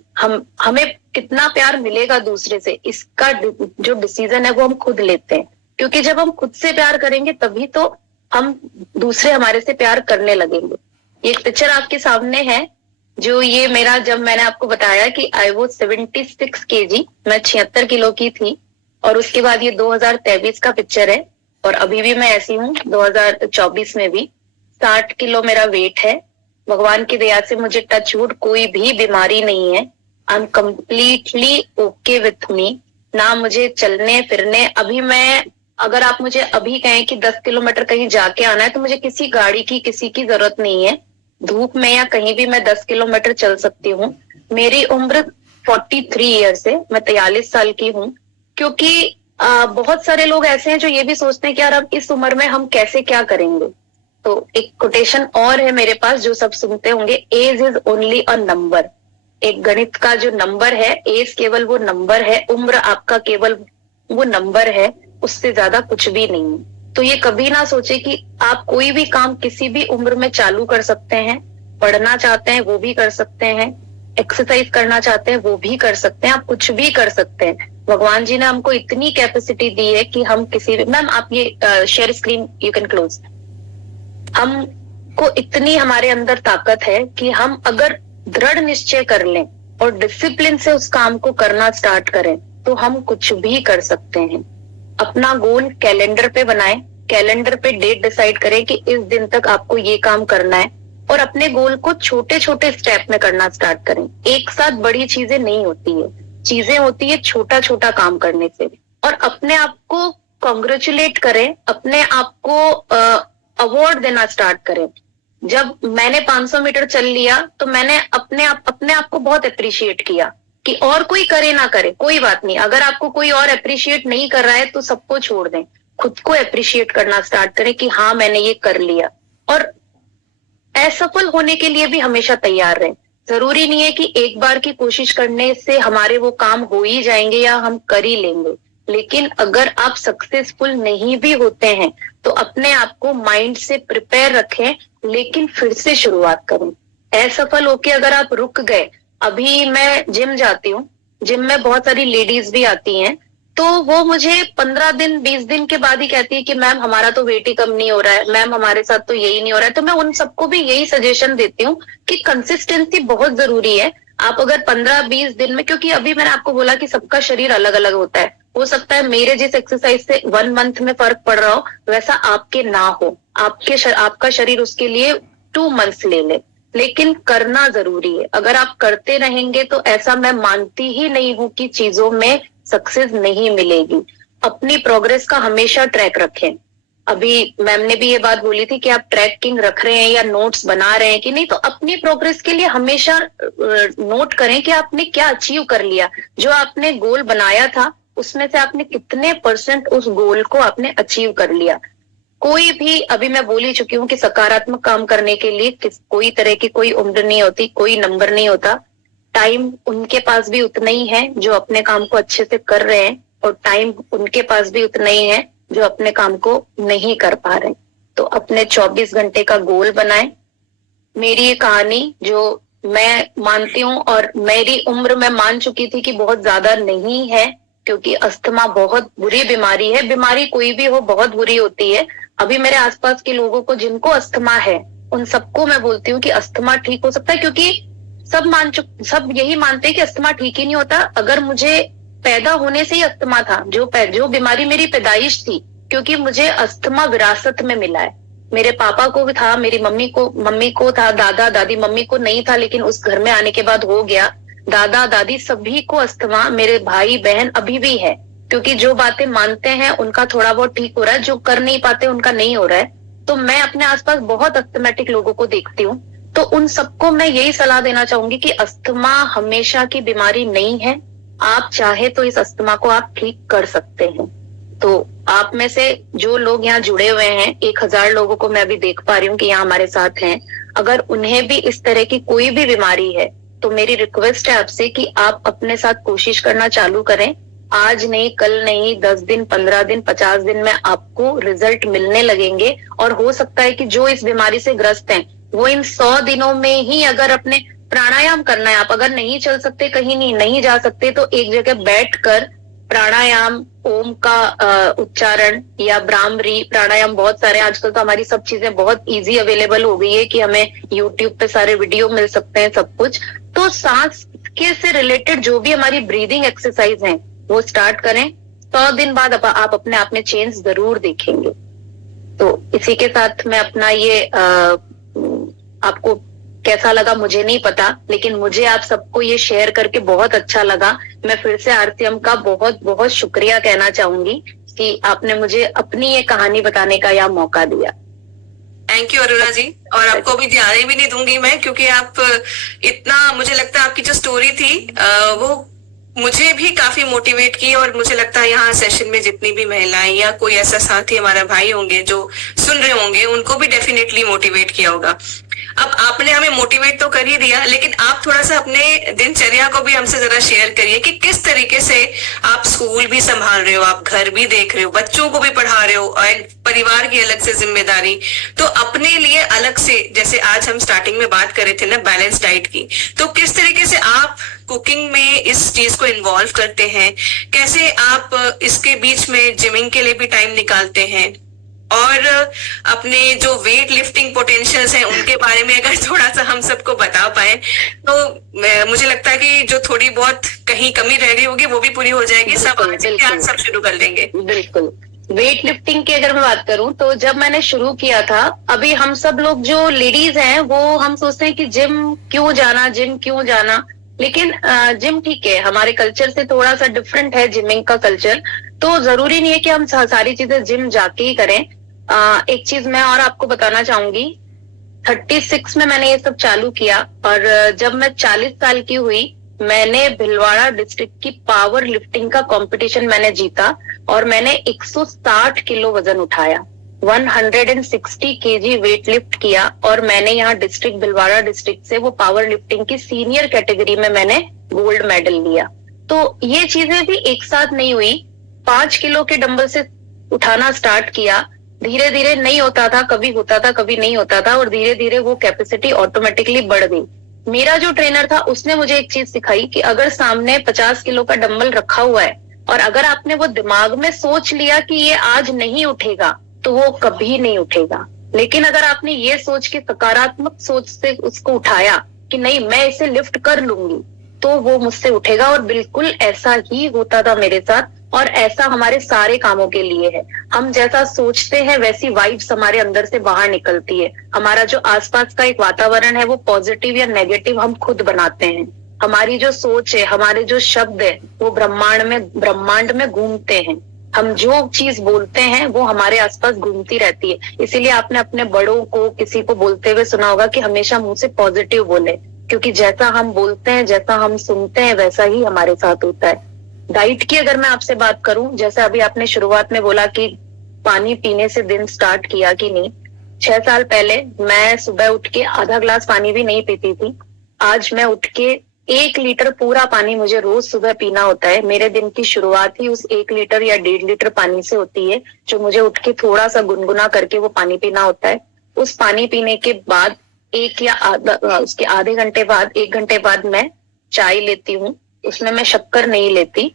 हमें कितना प्यार मिलेगा दूसरे से, इसका जो डिसीजन है वो हम खुद लेते हैं। क्योंकि जब हम खुद से प्यार करेंगे तभी तो हम दूसरे हमारे से प्यार करने लगेंगे। एक पिक्चर आपके सामने है जो ये मेरा, जब मैंने आपको बताया कि आई वॉज 76 kg, मैं 76 किलो की थी, और उसके बाद ये 2023 का पिक्चर है और अभी भी मैं ऐसी हूँ 2024 में भी। 60 किलो मेरा वेट है। भगवान की दया से मुझे टचवुड कोई भी बीमारी नहीं है। I am completely okay with me. ना मुझे चलने फिरने, अभी मैं, अगर आप मुझे अभी कहें कि 10 किलोमीटर कहीं जाके आना है तो मुझे किसी गाड़ी की, किसी की जरूरत नहीं है। धूप में या कहीं भी मैं 10 किलोमीटर चल सकती हूँ। मेरी उम्र 43 ईयर्स है, मैं 43 साल की हूँ। क्योंकि बहुत सारे लोग ऐसे हैं जो ये भी सोचते हैं कि यार अब इस उम्र में हम कैसे क्या करेंगे। तो एक कोटेशन और है मेरे पास जो सब सुनते होंगे, age is only a number. एक गणित का जो नंबर है, एज केवल वो नंबर है, उम्र आपका केवल वो नंबर है, उससे ज्यादा कुछ भी नहीं। तो ये कभी ना सोचे कि आप कोई भी काम किसी भी उम्र में चालू कर सकते हैं। पढ़ना चाहते हैं वो भी कर सकते हैं, एक्सरसाइज करना चाहते हैं वो भी कर सकते हैं, आप कुछ भी कर सकते हैं। भगवान जी ने हमको इतनी कैपेसिटी दी है कि हम किसी भी, मैम आप ये share screen you can close. हमको इतनी हमारे अंदर ताकत है कि हम अगर दृढ़ निश्चय कर लें और डिसिप्लिन से उस काम को करना स्टार्ट करें तो हम कुछ भी कर सकते हैं। अपना गोल कैलेंडर पे बनाएं, कैलेंडर पे डेट डिसाइड करें कि इस दिन तक आपको ये काम करना है, और अपने गोल को छोटे छोटे स्टेप में करना स्टार्ट करें। एक साथ बड़ी चीजें नहीं होती है, चीजें होती है छोटा छोटा काम करने से। और अपने आप को कॉन्ग्रेचुलेट करें, अपने आप को अवार्ड देना स्टार्ट करें। जब मैंने 500 मीटर चल लिया तो मैंने अपने आप को बहुत अप्रिशिएट किया कि और कोई करे ना करे कोई बात नहीं, अगर आपको कोई और अप्रिशिएट नहीं कर रहा है तो सबको छोड़ दें, खुद को अप्रिशिएट करना स्टार्ट करें कि हाँ मैंने ये कर लिया। और असफल होने के लिए भी हमेशा तैयार रहें। जरूरी नहीं है कि एक बार की कोशिश करने से हमारे वो काम हो ही जाएंगे या हम कर ही लेंगे, लेकिन अगर आप सक्सेसफुल नहीं भी होते हैं तो अपने आप को माइंड से प्रिपेयर रखें, लेकिन फिर से शुरुआत करें। असफल होके अगर आप रुक गए, अभी मैं जिम जाती हूँ, जिम में बहुत सारी लेडीज भी आती हैं, तो वो मुझे 15 दिन 20 दिन के बाद ही कहती है कि मैम हमारा तो वेट ही कम नहीं हो रहा है, मैम हमारे साथ तो यही नहीं हो रहा है। तो मैं उन सबको भी यही सजेशन देती हूँ कि कंसिस्टेंसी बहुत जरूरी है। आप अगर 15-20 दिन में, क्योंकि अभी मैंने आपको बोला कि सबका शरीर अलग अलग होता है, हो सकता है मेरे जिस एक्सरसाइज से 1 मंथ में फर्क पड़ रहा हो वैसा आपके ना हो, आपका शरीर उसके लिए 2 मंथ्स ले ले, लेकिन करना जरूरी है। अगर आप करते रहेंगे तो ऐसा मैं मानती ही नहीं हूं कि चीजों में सक्सेस नहीं मिलेगी। अपनी प्रोग्रेस का हमेशा ट्रैक रखें। अभी मैम ने भी ये बात बोली थी कि आप ट्रैकिंग रख रहे हैं या नोट्स बना रहे हैं कि नहीं, तो अपनी प्रोग्रेस के लिए हमेशा नोट करें कि आपने क्या अचीव कर लिया। जो आपने गोल बनाया था उसमें से आपने कितने % उस गोल को आपने अचीव कर लिया। कोई भी, अभी मैं बोल ही चुकी हूँ कि सकारात्मक काम करने के लिए कोई तरह की कोई उम्र नहीं होती, कोई नंबर नहीं होता। टाइम उनके पास भी उतना ही है जो अपने काम को अच्छे से कर रहे हैं, और टाइम उनके पास भी उतना ही है जो अपने काम को नहीं कर पा रहे। तो अपने 24 घंटे का गोल बनाएं। मेरी ये कहानी जो मैं मानती हूँ, और मेरी उम्र मैं मान चुकी थी कि बहुत ज्यादा नहीं है, क्योंकि अस्थमा बहुत बुरी बीमारी है। बीमारी कोई भी हो बहुत बुरी होती है। अभी मेरे आसपास के लोगों को जिनको अस्थमा है, उन सबको मैं बोलती हूँ कि अस्थमा ठीक हो सकता है, क्योंकि सब यही मानते हैं कि अस्थमा ठीक ही नहीं होता। अगर मुझे पैदा होने से ही अस्थमा था, जो बीमारी मेरी पैदाइश थी, क्योंकि मुझे अस्थमा विरासत में मिला है। मेरे पापा को भी था, मेरी मम्मी को था, दादा दादी, मम्मी को नहीं था, लेकिन उस घर में आने के बाद हो गया। दादा दादी सभी को अस्थमा, मेरे भाई बहन अभी भी है, क्योंकि जो बातें मानते हैं उनका थोड़ा बहुत ठीक हो रहा है, जो कर नहीं पाते उनका नहीं हो रहा है। तो मैं अपने आसपास बहुत अस्थमेटिक लोगों को देखती हूँ, तो उन सबको मैं यही सलाह देना चाहूंगी कि अस्थमा हमेशा की बीमारी नहीं है। आप चाहे तो इस अस्थमा को आप ठीक कर सकते हैं। तो आप में से जो लोग यहाँ जुड़े हुए हैं, 1000 लोगों को मैं अभी देख पा रही हूँ कि यहाँ हमारे साथ हैं, अगर उन्हें भी इस तरह की कोई भी बीमारी है, तो मेरी रिक्वेस्ट है आपसे कि आप अपने साथ कोशिश करना चालू करें। आज नहीं, कल नहीं, 10 दिन, 15 दिन, 50 दिन में आपको रिजल्ट मिलने लगेंगे। और हो सकता है कि जो इस बीमारी से ग्रस्त हैं, वो इन 100 दिनों में ही अगर अपने प्राणायाम करना है, आप अगर नहीं चल सकते, कहीं नहीं जा सकते, तो एक जगह बैठकर प्राणायाम, ओम का उच्चारण या ब्राह्मरी प्राणायाम, बहुत सारे आजकल तो हमारी सब चीजें बहुत इजी अवेलेबल हो गई है कि हमें यूट्यूब पे सारे वीडियो मिल सकते हैं, सब कुछ। तो सांस के से रिलेटेड जो भी हमारी ब्रीदिंग एक्सरसाइज हैं वो स्टार्ट करें। 100 दिन बाद आप अपने आप में चेंज जरूर देखेंगे। तो इसी के साथ मैं अपना ये आपको कैसा लगा मुझे नहीं पता, लेकिन मुझे आप सबको ये शेयर करके बहुत अच्छा लगा। मैं फिर से आरसीएम का बहुत बहुत शुक्रिया कहना चाहूंगी कि आपने मुझे अपनी ये कहानी बताने का यह मौका दिया। थैंक यू अरुणा जी। और आपको भी ध्यान भी नहीं दूंगी मैं, क्योंकि आप इतना, मुझे लगता है आपकी जो स्टोरी थी वो मुझे भी काफी मोटिवेट की, और मुझे लगता है यहाँ सेशन में जितनी भी महिलाएं या कोई ऐसा साथी हमारा भाई होंगे जो सुन रहे होंगे, उनको भी डेफिनेटली मोटिवेट किया होगा। अब आपने हमें मोटिवेट तो कर ही दिया, लेकिन आप थोड़ा सा अपने दिनचर्या को भी हमसे जरा शेयर करिए कि किस तरीके से आप स्कूल भी संभाल रहे हो, आप घर भी देख रहे हो, बच्चों को भी पढ़ा रहे हो, और परिवार की अलग से जिम्मेदारी, तो अपने लिए अलग से, जैसे आज हम स्टार्टिंग में बात कर रहे थे ना बैलेंस डाइट की, तो किस तरीके से आप कुकिंग में इस चीज को इन्वॉल्व करते हैं, कैसे आप इसके बीच में जिमिंग के लिए भी टाइम निकालते हैं, और अपने जो वेट लिफ्टिंग पोटेंशियल्स हैं उनके बारे में अगर थोड़ा सा हम सबको बता पाए, तो मुझे लगता है कि जो थोड़ी बहुत कहीं कमी रह गई होगी वो भी पूरी हो जाएगी। आज सब शुरू कर देंगे। बिल्कुल। वेट लिफ्टिंग की अगर मैं बात करूं, तो जब मैंने शुरू किया था, अभी हम सब लोग जो लेडीज हैं वो हम सोचते हैं कि जिम क्यों जाना, लेकिन जिम ठीक है, हमारे कल्चर से थोड़ा सा डिफरेंट है जिमिंग का कल्चर। तो जरूरी नहीं है कि हम सारी चीजें जिम जाके ही करें। एक चीज मैं और आपको बताना चाहूंगी, 36 में मैंने ये सब चालू किया, और जब मैं 40 साल की हुई, मैंने भिलवाड़ा डिस्ट्रिक्ट की पावर लिफ्टिंग का कंपटीशन मैंने जीता, और मैंने 160 किलो वजन उठाया, 160 केजी वेट लिफ्ट किया, और मैंने यहाँ डिस्ट्रिक्ट भिलवाड़ा डिस्ट्रिक्ट से वो पावर लिफ्टिंग की सीनियर कैटेगरी में मैंने गोल्ड मेडल लिया। तो ये चीजें भी एक साथ नहीं हुई। 5 किलो के डंबल से उठाना स्टार्ट किया, धीरे धीरे नहीं होता था, कभी होता था कभी नहीं होता था, और धीरे धीरे वो कैपेसिटी ऑटोमेटिकली बढ़ गई। मेरा जो ट्रेनर था उसने मुझे एक चीज सिखाई कि अगर सामने 50 किलो का डंबल रखा हुआ है, और अगर आपने वो दिमाग में सोच लिया कि ये आज नहीं उठेगा, तो वो कभी नहीं उठेगा। लेकिन अगर आपने ये सोच के सकारात्मक सोच से उसको उठाया कि नहीं मैं इसे लिफ्ट कर लूंगी, तो वो मुझसे उठेगा। और बिल्कुल ऐसा ही होता था मेरे साथ, और ऐसा हमारे सारे कामों के लिए है। हम जैसा सोचते हैं वैसी वाइब्स हमारे अंदर से बाहर निकलती है। हमारा जो आसपास का एक वातावरण है वो पॉजिटिव या नेगेटिव हम खुद बनाते हैं। हमारी जो सोच है, हमारे जो शब्द है, वो ब्रह्मांड में घूमते हैं। हम जो चीज बोलते हैं वो हमारे आसपास घूमती रहती है। इसीलिए आपने अपने बड़ों को किसी को बोलते हुए सुना होगा कि हमेशा मुंह से पॉजिटिव बोले, क्योंकि जैसा हम बोलते हैं, जैसा हम सुनते हैं, वैसा ही हमारे साथ होता है। डाइट की अगर मैं आपसे बात करूं, जैसे अभी आपने शुरुआत में बोला कि पानी पीने से दिन स्टार्ट किया कि नहीं, 6 साल पहले मैं सुबह उठ के आधा ग्लास पानी भी नहीं पीती थी। आज मैं उठ के 1 लीटर पूरा पानी मुझे रोज सुबह पीना होता है। मेरे दिन की शुरुआत ही उस 1 लीटर या 1.5 लीटर पानी से होती है, जो मुझे उठ के थोड़ा सा गुनगुना करके वो पानी पीना होता है। उस पानी पीने के बाद उसके आधे घंटे बाद 1 घंटे बाद मैं चाय लेती हूँ। उसमें मैं शक्कर नहीं लेती।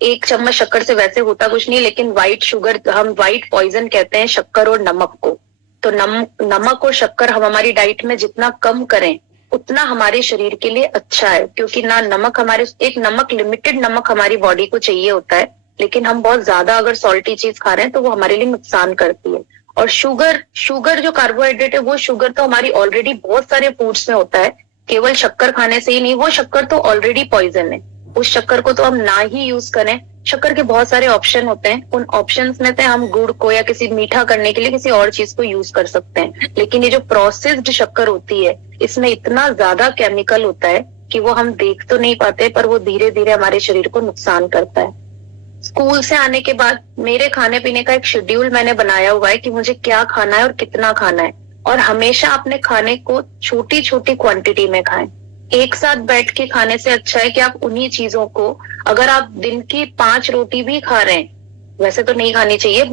1 चम्मच शक्कर से वैसे होता कुछ नहीं, लेकिन व्हाइट शुगर, हम व्हाइट पॉइजन कहते हैं शक्कर और नमक को। तो नमक और शक्कर हम हमारी डाइट में जितना कम करें उतना हमारे शरीर के लिए अच्छा है, क्योंकि ना नमक लिमिटेड नमक हमारी बॉडी को चाहिए होता है, लेकिन हम बहुत ज्यादा अगर सॉल्टी चीज खा रहे हैं तो वो हमारे लिए नुकसान करती है। और शुगर जो कार्बोहाइड्रेट है, वो शुगर तो हमारी ऑलरेडी बहुत सारे फूड्स में होता है, केवल शक्कर खाने से ही नहीं, वो शक्कर तो ऑलरेडी पॉइजन है। उस शक्कर को तो हम ना ही यूज करें। शक्कर के बहुत सारे ऑप्शन होते हैं, उन ऑप्शंस में से हम गुड़ को या किसी मीठा करने के लिए किसी और चीज को यूज कर सकते हैं। लेकिन ये जो प्रोसेस्ड शक्कर होती है, इसमें इतना ज्यादा केमिकल होता है कि वो हम देख तो नहीं पाते, पर वो धीरे धीरे हमारे शरीर को नुकसान करता है। स्कूल से आने के बाद मेरे खाने पीने का एक शेड्यूल मैंने बनाया हुआ है कि मुझे क्या खाना है और कितना खाना है, और हमेशा अपने खाने को छोटी छोटी क्वांटिटी में खाएं। एक साथ बैठ के खाने से अच्छा है कि आप उन्हीं चीजों को, अगर आप दिन की 5 रोटी भी खा रहे हैं, वैसे तो नहीं खानी चाहिए,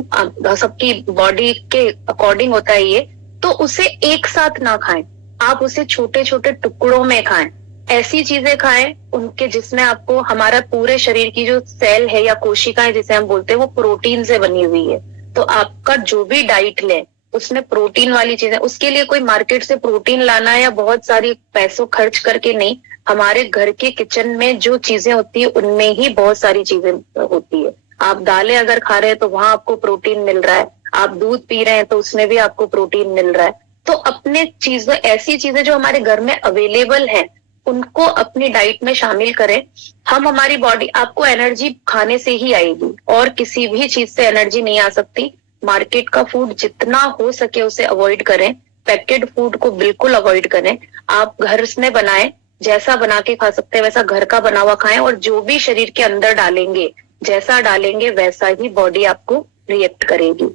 सबकी बॉडी के अकॉर्डिंग होता है ये, तो उसे एक साथ ना खाएं, आप उसे छोटे छोटे टुकड़ों में खाएं। ऐसी चीजें खाएं उनके जिसमें आपको, हमारा पूरे शरीर की जो सेल है या कोशिकाएं जिसे हम बोलते हैं, वो प्रोटीन से बनी हुई है। तो आपका जो भी डाइट ले उसमें प्रोटीन वाली चीजें, उसके लिए कोई मार्केट से प्रोटीन लाना है या बहुत सारी पैसों खर्च करके नहीं, हमारे घर के किचन में जो चीजें होती है उनमें ही बहुत सारी चीजें होती है। आप दालें अगर खा रहे हैं तो वहां आपको प्रोटीन मिल रहा है, आप दूध पी रहे हैं तो उसमें भी आपको प्रोटीन मिल रहा है। तो अपने चीजें, ऐसी चीजें जो हमारे घर में अवेलेबल है, उनको अपनी डाइट में शामिल करें। हमारी बॉडी, आपको एनर्जी खाने से ही आएगी और किसी भी चीज से एनर्जी नहीं आ सकती। मार्केट का फूड जितना हो सके उसे अवॉइड करें, पैकेट फूड को बिल्कुल अवॉइड करें। आप घर में बनाएं, जैसा बना के खा सकते हैं वैसा घर का बना हुआ खाएं, और जो भी शरीर के अंदर डालेंगे, जैसा डालेंगे वैसा ही बॉडी आपको रिएक्ट करेगी।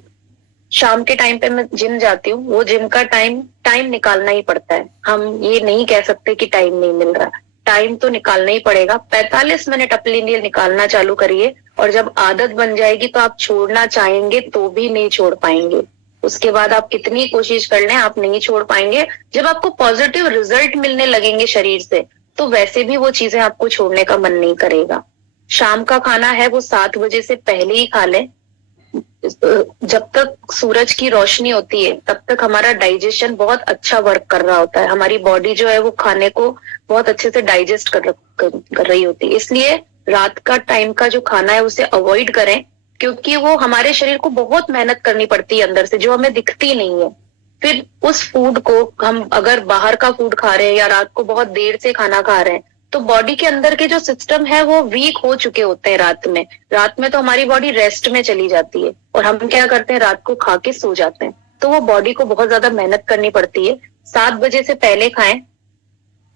शाम के टाइम पे मैं जिम जाती हूँ, वो जिम का टाइम निकालना ही पड़ता है। हम ये नहीं कह सकते कि टाइम नहीं मिल रहा, टाइम तो निकालना ही पड़ेगा। 45 मिनट अपने लिए निकालना चालू करिए, और जब आदत बन जाएगी तो आप छोड़ना चाहेंगे तो भी नहीं छोड़ पाएंगे। उसके बाद आप कितनी कोशिश कर लें, आप नहीं छोड़ पाएंगे। जब आपको पॉजिटिव रिजल्ट मिलने लगेंगे शरीर से, तो वैसे भी वो चीजें आपको छोड़ने का मन नहीं करेगा। शाम का खाना है वो 7 बजे से पहले ही खा लें। जब तक सूरज की रोशनी होती है तब तक हमारा डाइजेशन बहुत अच्छा वर्क कर रहा होता है, हमारी बॉडी जो है वो खाने को बहुत अच्छे से डाइजेस्ट कर रही होती है। इसलिए रात का टाइम का जो खाना है उसे अवॉइड करें, क्योंकि वो हमारे शरीर को बहुत मेहनत करनी पड़ती है अंदर से, जो हमें दिखती नहीं है। फिर उस फूड को हम अगर बाहर का फूड खा रहे हैं या रात को बहुत देर से खाना खा रहे हैं, तो बॉडी के अंदर के जो सिस्टम है वो वीक हो चुके होते हैं रात में तो हमारी बॉडी रेस्ट में चली जाती है, और हम क्या करते हैं, रात को खा के सो जाते हैं। तो वो बॉडी को बहुत ज्यादा मेहनत करनी पड़ती है। 7 बजे से पहले खाएं।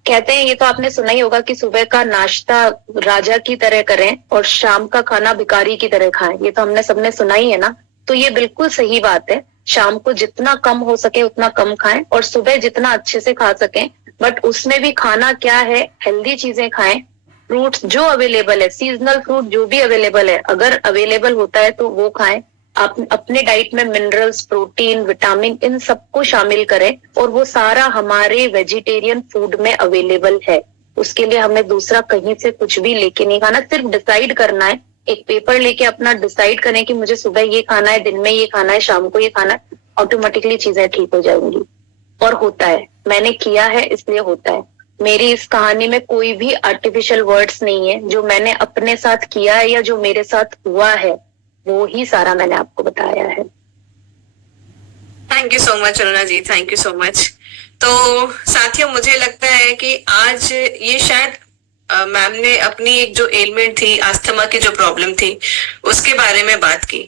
कहते हैं, ये तो आपने सुना ही होगा कि सुबह का नाश्ता राजा की तरह करें और शाम का खाना भिखारी की तरह खाएं। ये तो हमने सबने सुना ही है ना। तो ये बिल्कुल सही बात है। शाम को जितना कम हो सके उतना कम खाएं, और सुबह जितना अच्छे से खा सकें। बट उसमें भी खाना क्या है, हेल्दी चीजें खाएं। फ्रूट्स जो अवेलेबल है, सीजनल फ्रूट जो भी अवेलेबल है, अगर अवेलेबल होता है तो वो खाएं। आप अपने डाइट में मिनरल्स, प्रोटीन, विटामिन, इन सबको शामिल करें, और वो सारा हमारे वेजिटेरियन फूड में अवेलेबल है। उसके लिए हमें दूसरा कहीं से कुछ भी लेके नहीं खाना, सिर्फ डिसाइड करना है। एक पेपर लेके अपना डिसाइड करें कि मुझे सुबह ये खाना है, दिन में ये खाना है, शाम को ये खाना है, ऑटोमेटिकली चीजें ठीक हो जाएंगी। और होता है, मैंने किया है इसलिए होता है। मेरी इस कहानी में कोई भी आर्टिफिशियल वर्ड्स नहीं है। जो मैंने अपने साथ किया है या जो मेरे साथ हुआ है वो ही सारा मैंने आपको बताया है। Thank you so much Aruna ji, thank you so much. तो साथियों, मुझे लगता है कि आज ये शायद मैम ने अपनी एक जो एलिमेंट थी, अस्थमा की जो प्रॉब्लम थी, उसके बारे में बात की।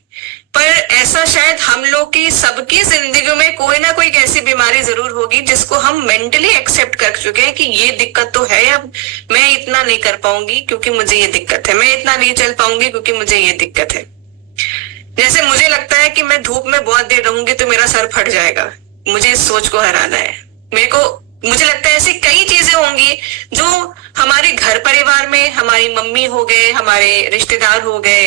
पर ऐसा शायद हम लोग की सबकी जिंदगी में कोई ना कोई ऐसी बीमारी जरूर होगी जिसको हम मेंटली एक्सेप्ट कर चुके हैं कि ये दिक्कत तो है, अब मैं इतना नहीं कर पाऊंगी क्योंकि मुझे ये दिक्कत है, मैं इतना नहीं चल पाऊंगी क्योंकि मुझे ये दिक्कत है। जैसे मुझे लगता है कि मैं धूप में बहुत देर रहूंगी तो मेरा सर फट जाएगा, मुझे इस सोच को हराना है। मुझे लगता है ऐसी कई चीजें होंगी जो घर परिवार में हमारी मम्मी हो गए, हमारे रिश्तेदार हो गए,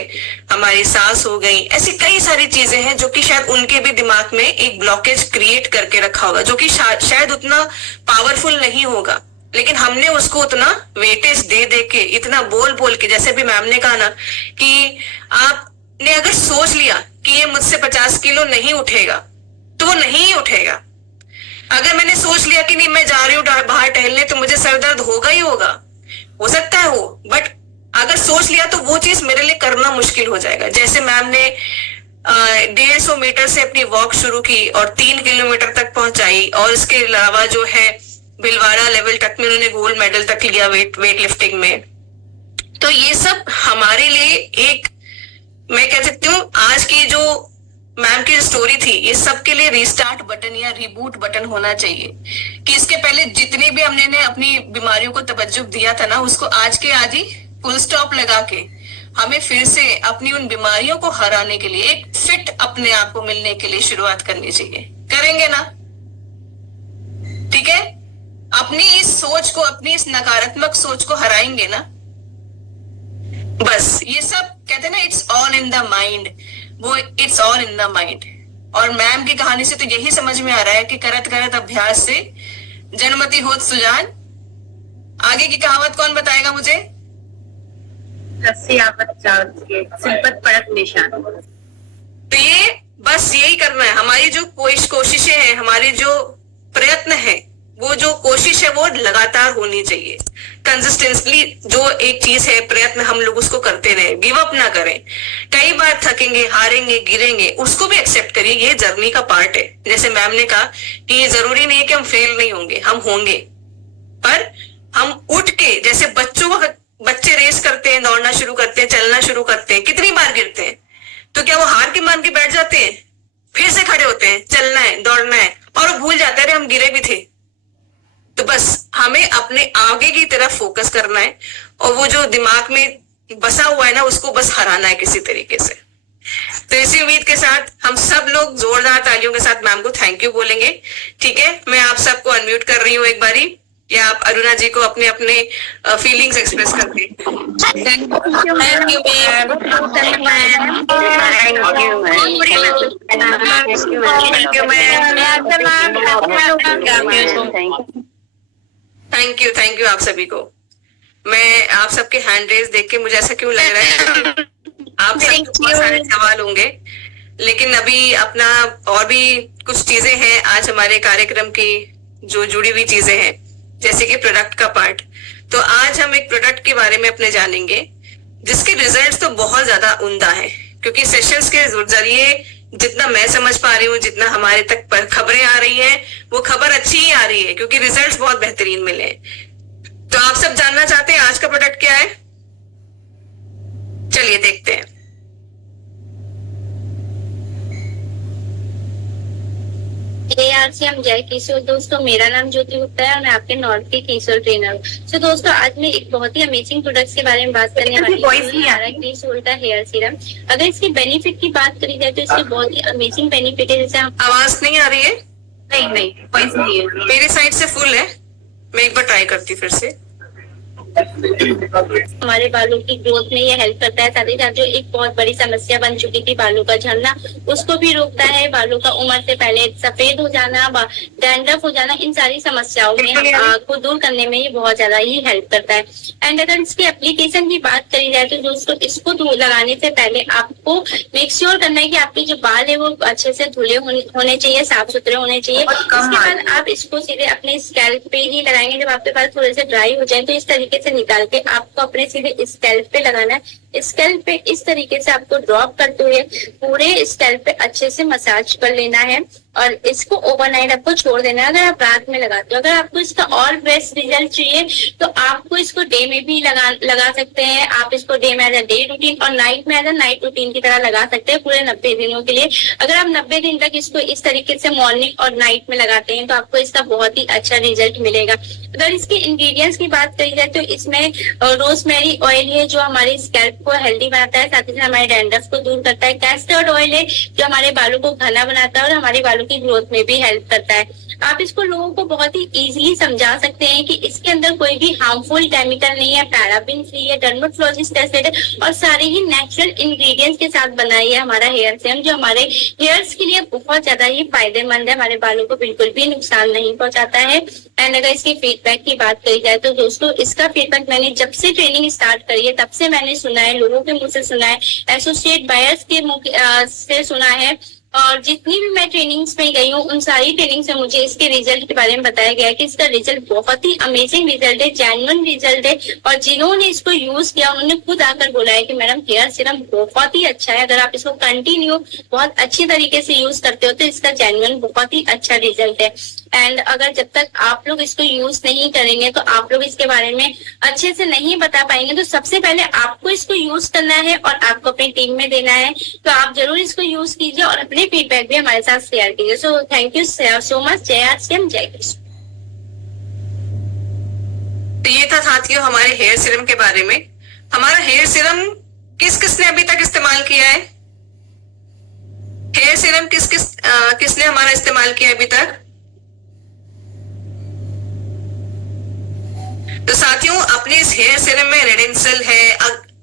हमारी सास हो गई, ऐसी कई सारी चीजें हैं जो कि शायद उनके भी दिमाग में एक ब्लॉकेज क्रिएट करके रखा होगा, जो कि शायद उतना पावरफुल नहीं होगा, लेकिन हमने उसको उतना वेटेज दे दे के, इतना बोल बोल के, जैसे भी मैम ने कहा ना कि आपने अगर सोच लिया कि ये मुझसे 50 किलो नहीं उठेगा तो वो नहीं उठेगा। अगर मैंने सोच लिया कि नहीं मैं जा रही हूँ बाहर टहलने तो मुझे सर दर्द होगा ही होगा, हो सकता है हो, बट अगर सोच लिया तो वो चीज मेरे लिए करना मुश्किल हो जाएगा। जैसे मैम ने 150 मीटर से अपनी वॉक शुरू की और 3 किलोमीटर तक पहुंचाई, और इसके अलावा जो है भिलवाड़ा लेवल तक में उन्होंने गोल्ड मेडल तक लिया वेट लिफ्टिंग में। तो ये सब हमारे लिए एक, मैं कह सकती हूँ आज की जो मैम की स्टोरी थी, ये सबके लिए रीस्टार्ट बटन या रिबूट बटन होना चाहिए कि इसके पहले जितनी भी हमने अपनी बीमारियों को तवज्जो दिया था ना, उसको आज के आज ही फुल स्टॉप लगा के हमें फिर से अपनी उन बीमारियों को हराने के लिए, एक फिट अपने आप को मिलने के लिए शुरुआत करनी चाहिए। करेंगे ना? ठीक है, अपनी इस सोच को, अपनी इस नकारात्मक सोच को हराएंगे ना, बस ये सब कहते हैं ना, it's all in the mind, वो it's all in the mind. और मैम की कहानी से तो यही समझ में आ रहा है कि करत करत अभ्यास से जन्मति होत सुजान। आगे की कहावत कौन बताएगा मुझे? रस्सी आवत चाँद के, सिलपत पड़त निशान। तो ये बस यही करना है। हमारी जो कोशिशें हैं, हमारी जो प्रयत्न है, वो जो कोशिश है वो लगातार होनी चाहिए। कंसिस्टेंटली जो एक चीज है, प्रयत्न हम लोग उसको करते रहे, गिव अप ना करें। कई बार थकेंगे, हारेंगे, गिरेंगे, उसको भी एक्सेप्ट करिए, ये जर्नी का पार्ट है। जैसे मैम ने कहा कि ये जरूरी नहीं है कि हम फेल नहीं होंगे, हम होंगे, पर हम उठ के, जैसे बच्चे रेस करते हैं, दौड़ना शुरू करते हैं, चलना शुरू करते हैं, कितनी बार गिरते हैं, तो क्या वो हार के मान के बैठ जाते हैं? फिर से खड़े होते हैं, चलना है, दौड़ना है, और वो भूल जाते हैं हम गिरे भी थे। तो बस हमें अपने आगे की तरफ फोकस करना है, और वो जो दिमाग में बसा हुआ है ना, उसको बस हराना है किसी तरीके से। तो इसी उम्मीद के साथ हम सब लोग जोरदार तालियों के साथ मैम को थैंक यू बोलेंगे। ठीक है, मैं आप सबको अनम्यूट कर रही हूँ एक बारी, या आप अरुणा जी को अपने अपने फीलिंग्स एक्सप्रेस करते हैं। थैंक यू थैंक यू आप सभी को। मैं आप सबके हैंड रेज देख के मुझे ऐसा क्यों लग रहा है आप सबके बहुत सारे सवाल होंगे, लेकिन अभी अपना और भी कुछ चीजें हैं आज हमारे कार्यक्रम की जो जुड़ी हुई चीजें हैं, जैसे कि प्रोडक्ट का पार्ट। तो आज हम एक प्रोडक्ट के बारे में अपने जानेंगे जिसके रिजल्ट्स तो बहुत ज्यादा उम्दा है, क्योंकि सेशंस के जरिए जितना मैं समझ पा रही हूँ, जितना हमारे तक खबरें आ रही है, वो खबर अच्छी ही आ रही है, क्योंकि रिजल्ट्स बहुत बेहतरीन मिले। तो आप सब जानना चाहते हैं आज का प्रोडक्ट क्या है? चलिए देखते हैं। हम जय किशोर। दोस्तों, मेरा नाम ज्योति गुप्ता है और मैं आपके नॉर्थ की किशोर ट्रेनर हूँ। तो दोस्तों, आज मैं एक बहुत ही अमेजिंग प्रोडक्ट्स के बारे में बात करने वाली हूँ, किशोर का हेयर सीरम। अगर इसके बेनिफिट की बात करी जाए तो इसके बहुत ही अमेजिंग बेनिफिट है। जैसे आवाज नहीं आ रही है? नहीं वॉइस नहीं है, मेरी साइड से फुल है। मैं एक बार ट्राई करती फिर से। हमारे बालों की ग्रोथ में ये हेल्प करता है। साथ ही साथ जो एक बहुत बड़ी समस्या बन चुकी थी बालों का झड़ना, उसको भी रोकता है। बालों का उम्र से पहले सफेद हो जाना, डैंड्रफ हो जाना, इन सारी समस्याओं में को दूर करने में ये बहुत ज्यादा ही हेल्प करता है। एंड अगर इसकी एप्लीकेशन की बात करी जाए तो दोस्तों, इसको लगाने से पहले आपको मेक श्योर करना है कि आपके जो बाल है वो अच्छे से धुले होने चाहिए, साफ सुथरे होने चाहिए। इसके बाद आप इसको सीधे अपने स्कैल्प पे ही लगाएंगे। जब आपके बाल थोड़े से ड्राई हो जाए तो इस तरीके से निकाल के आपको अपने सीधे स्कैल्प पे लगाना है। स्कैल्प पे इस तरीके से आपको ड्रॉप करते हुए पूरे स्कैल्प पे अच्छे से मसाज कर लेना है और इसको ओवरनाइट आपको छोड़ देना है। अगर आप रात में लगाते हो, अगर आपको इसका और बेस्ट रिजल्ट चाहिए तो आपको इसको डे में भी लगा सकते हैं। आप इसको डे में एज अ डे रूटीन और नाइट में एज अ नाइट रूटीन की तरह लगा सकते हैं पूरे 90 दिनों के लिए। अगर आप 90 दिन तक इसको इस तरीके से मॉर्निंग और नाइट में लगाते हैं तो आपको इसका बहुत ही अच्छा रिजल्ट मिलेगा। अगर इसके इंग्रेडिएंट्स की बात करी जाए तो इसमें रोजमेरी ऑयल है जो हमारे स्कैल्प को हेल्दी बनाता है, साथ ही साथ हमारे डैंड्रफ को दूर करता है। कैस्टर ऑयल है जो हमारे बालों को घना बनाता है और हमारे बालों की ग्रोथ में भी हेल्प करता है। आप इसको लोगों को बहुत ही इजीली समझा सकते हैं कि इसके अंदर कोई भी हार्मफुल केमिकल नहीं है, पैराबिन फ्री है, डर्मेटोलॉजिस्ट टेस्टेड है और सारे ही नेचुरल इंग्रेडिएंट्स के साथ बना है हमारा हेयर सीरम, जो हमारे हेयर्स के लिए बहुत ज्यादा ही फायदेमंद है, हमारे बालों को बिल्कुल भी नुकसान नहीं पहुंचाता है। एंड अगर इसकी फीडबैक की बात करी जाए तो दोस्तों, इसका फीडबैक मैंने जब से ट्रेनिंग स्टार्ट करी है तब से मैंने सुना है, लोगों के मुंह से सुना है, एसोसिएट बायर्स के मुंह से सुना है, और जितनी भी मैं ट्रेनिंग्स में गई हूँ उन सारी ट्रेनिंग्स में मुझे इसके रिजल्ट के बारे में बताया गया कि इसका रिजल्ट बहुत ही अमेजिंग रिजल्ट है, जेन्युइन रिजल्ट है। और जिन्होंने इसको यूज किया उन्होंने खुद आकर बोला है कि मैडम हेयर सीरम बहुत ही अच्छा है, अगर आप इसको कंटिन्यू बहुत अच्छी तरीके से यूज करते हो तो इसका जेन्युइन बहुत ही अच्छा रिजल्ट है। एंड अगर जब तक आप लोग इसको यूज नहीं करेंगे तो आप लोग इसके बारे में अच्छे से नहीं बता पाएंगे। तो सबसे पहले आपको इसको यूज करना है और आपको अपनी टीम में देना है, तो आप जरूर इसको यूज कीजिए और अपने फीडबैक भी हमारे साथ शेयर कीजिए। So thank you so much. जय आरसीएम, जय कृष्ण। तो ये था साथियों हमारे हेयर सीरम के बारे में। हमारा हेयर सीरम किसने अभी तक इस्तेमाल किया है? हेयर सीरम किसने हमारा इस्तेमाल किया अभी तक? तो साथियों, अपने इस हेयर सीरम में रेडेंसल है,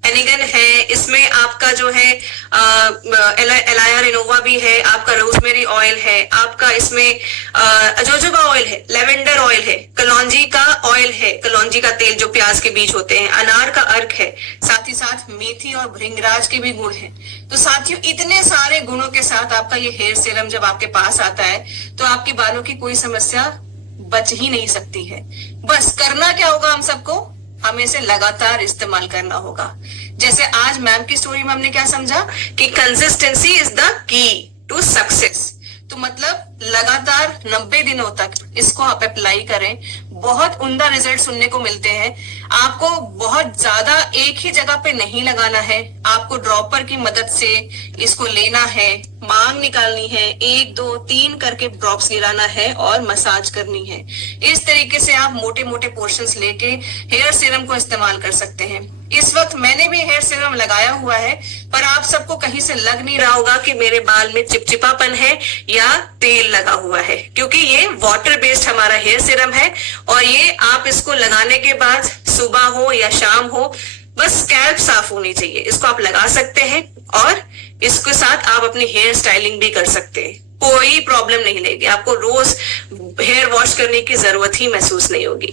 एनिगन है, इसमें आपका जो है एलाया रिनोवा भी है, आपका रोजमेरी ऑयल है, आपका इसमें जोजोबा ऑयल है, लेवेंडर ऑयल है, कलौंजी का ऑयल है, कलौंजी का तेल जो प्याज के बीज होते हैं, अनार का अर्क है, साथ ही साथ मेथी और भृंगराज के भी गुण हैं। तो साथियों, इतने सारे गुणों के साथ आपका ये हेयर सीरम जब आपके पास आता है तो आपके बालों की कोई समस्या बच ही नहीं सकती है। बस करना क्या होगा, हम सबको हमें इसे लगातार इस्तेमाल करना होगा। जैसे आज मैम की स्टोरी में हमने क्या समझा कि consistency is the key to success. तो मतलब लगातार 90 दिनों तक इसको आप अप्लाई करें, बहुत उम्दा रिजल्ट सुनने को मिलते हैं। आपको बहुत ज्यादा एक ही जगह पे नहीं लगाना है, आपको ड्रॉपर की मदद से इसको लेना है, मांग निकालनी है, 1 2 3 करके ड्रॉप्स गिराना है और मसाज करनी है। इस तरीके से आप मोटे मोटे पोर्शंस लेके हेयर सीरम को इस्तेमाल कर सकते हैं। इस वक्त मैंने भी हेयर सीरम लगाया हुआ है, पर आप सबको कहीं से लग नहीं रहा होगा कि मेरे बाल में चिपचिपापन है या तेल लगा हुआ है, क्योंकि ये वाटर बेस्ड हमारा हेयर सीरम है और ये आप इसको लगाने के बाद सुबह हो या शाम हो, बस स्कैल्प साफ होनी चाहिए, इसको आप लगा सकते हैं और इसके साथ आप अपनी हेयर स्टाइलिंग भी कर सकते हैं। कोई प्रॉब्लम नहीं लेगी, आपको रोज हेयर वॉश करने की जरूरत ही महसूस नहीं होगी।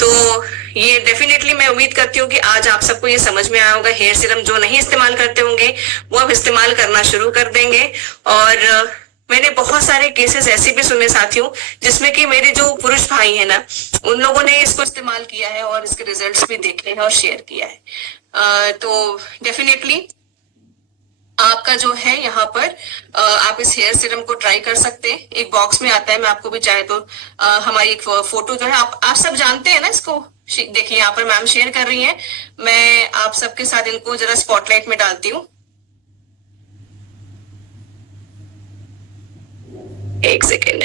तो ये डेफिनेटली मैं उम्मीद करती हूँ कि आज आप सबको ये समझ में आया होगा। हेयर सीरम जो नहीं इस्तेमाल करते होंगे वो अब इस्तेमाल करना शुरू कर देंगे। और मैंने बहुत सारे केसेस ऐसे भी सुने साथियों, जिसमें कि मेरे जो पुरुष भाई है ना, उन लोगों ने इसको इस्तेमाल किया है और इसके रिजल्ट्स भी देखे हैं और शेयर किया है। तो डेफिनेटली आपका जो है यहाँ पर आप इस हेयर सीरम को ट्राई कर सकते हैं। एक बॉक्स में आता है, मैं आपको भी चाहे तो हमारी एक फोटो जो है, आप सब जानते हैं ना इसको। देखिए यहाँ पर मैम शेयर कर रही हैं, मैं आप सबके साथ इनको जरा स्पॉटलाइट में डालती हूँ। एक सेकेंड।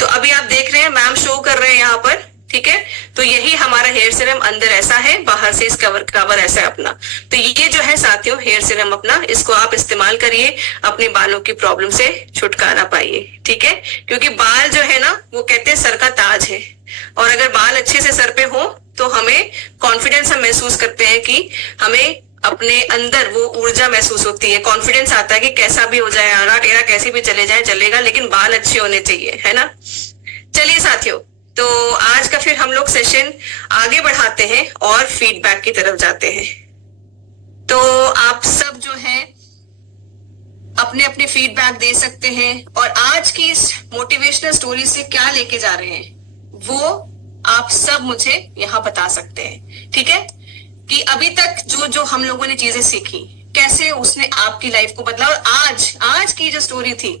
तो अभी आप देख रहे हैं मैम शो कर रहे हैं यहाँ पर, ठीक है। तो यही हमारा हेयर सीरम अंदर ऐसा है, बाहर से इस कवर ऐसा है अपना। तो ये जो है साथियों हेयर सीरम अपना, इसको आप इस्तेमाल करिए, अपने बालों की प्रॉब्लम से छुटकारा पाइए, ठीक है। क्योंकि बाल जो है ना, वो कहते हैं सर का ताज है, और अगर बाल अच्छे से सर पे हो तो हमें कॉन्फिडेंस हम महसूस करते हैं कि हमें अपने अंदर वो ऊर्जा महसूस होती है, कॉन्फिडेंस आता है कि कैसा भी हो जाए, आड़ा टेढ़ा कैसे भी चले जाए चलेगा, लेकिन बाल अच्छे होने चाहिए, है ना। चलिए साथियों, तो आज का फिर हम लोग सेशन आगे बढ़ाते हैं और फीडबैक की तरफ जाते हैं। तो आप सब जो है अपने अपने फीडबैक दे सकते हैं, और आज की इस मोटिवेशनल स्टोरी से क्या लेके जा रहे हैं वो आप सब मुझे यहाँ बता सकते हैं, ठीक है। कि अभी तक जो हम लोगों ने चीजें सीखी, कैसे उसने आपकी लाइफ को बदला, और आज की जो स्टोरी थी,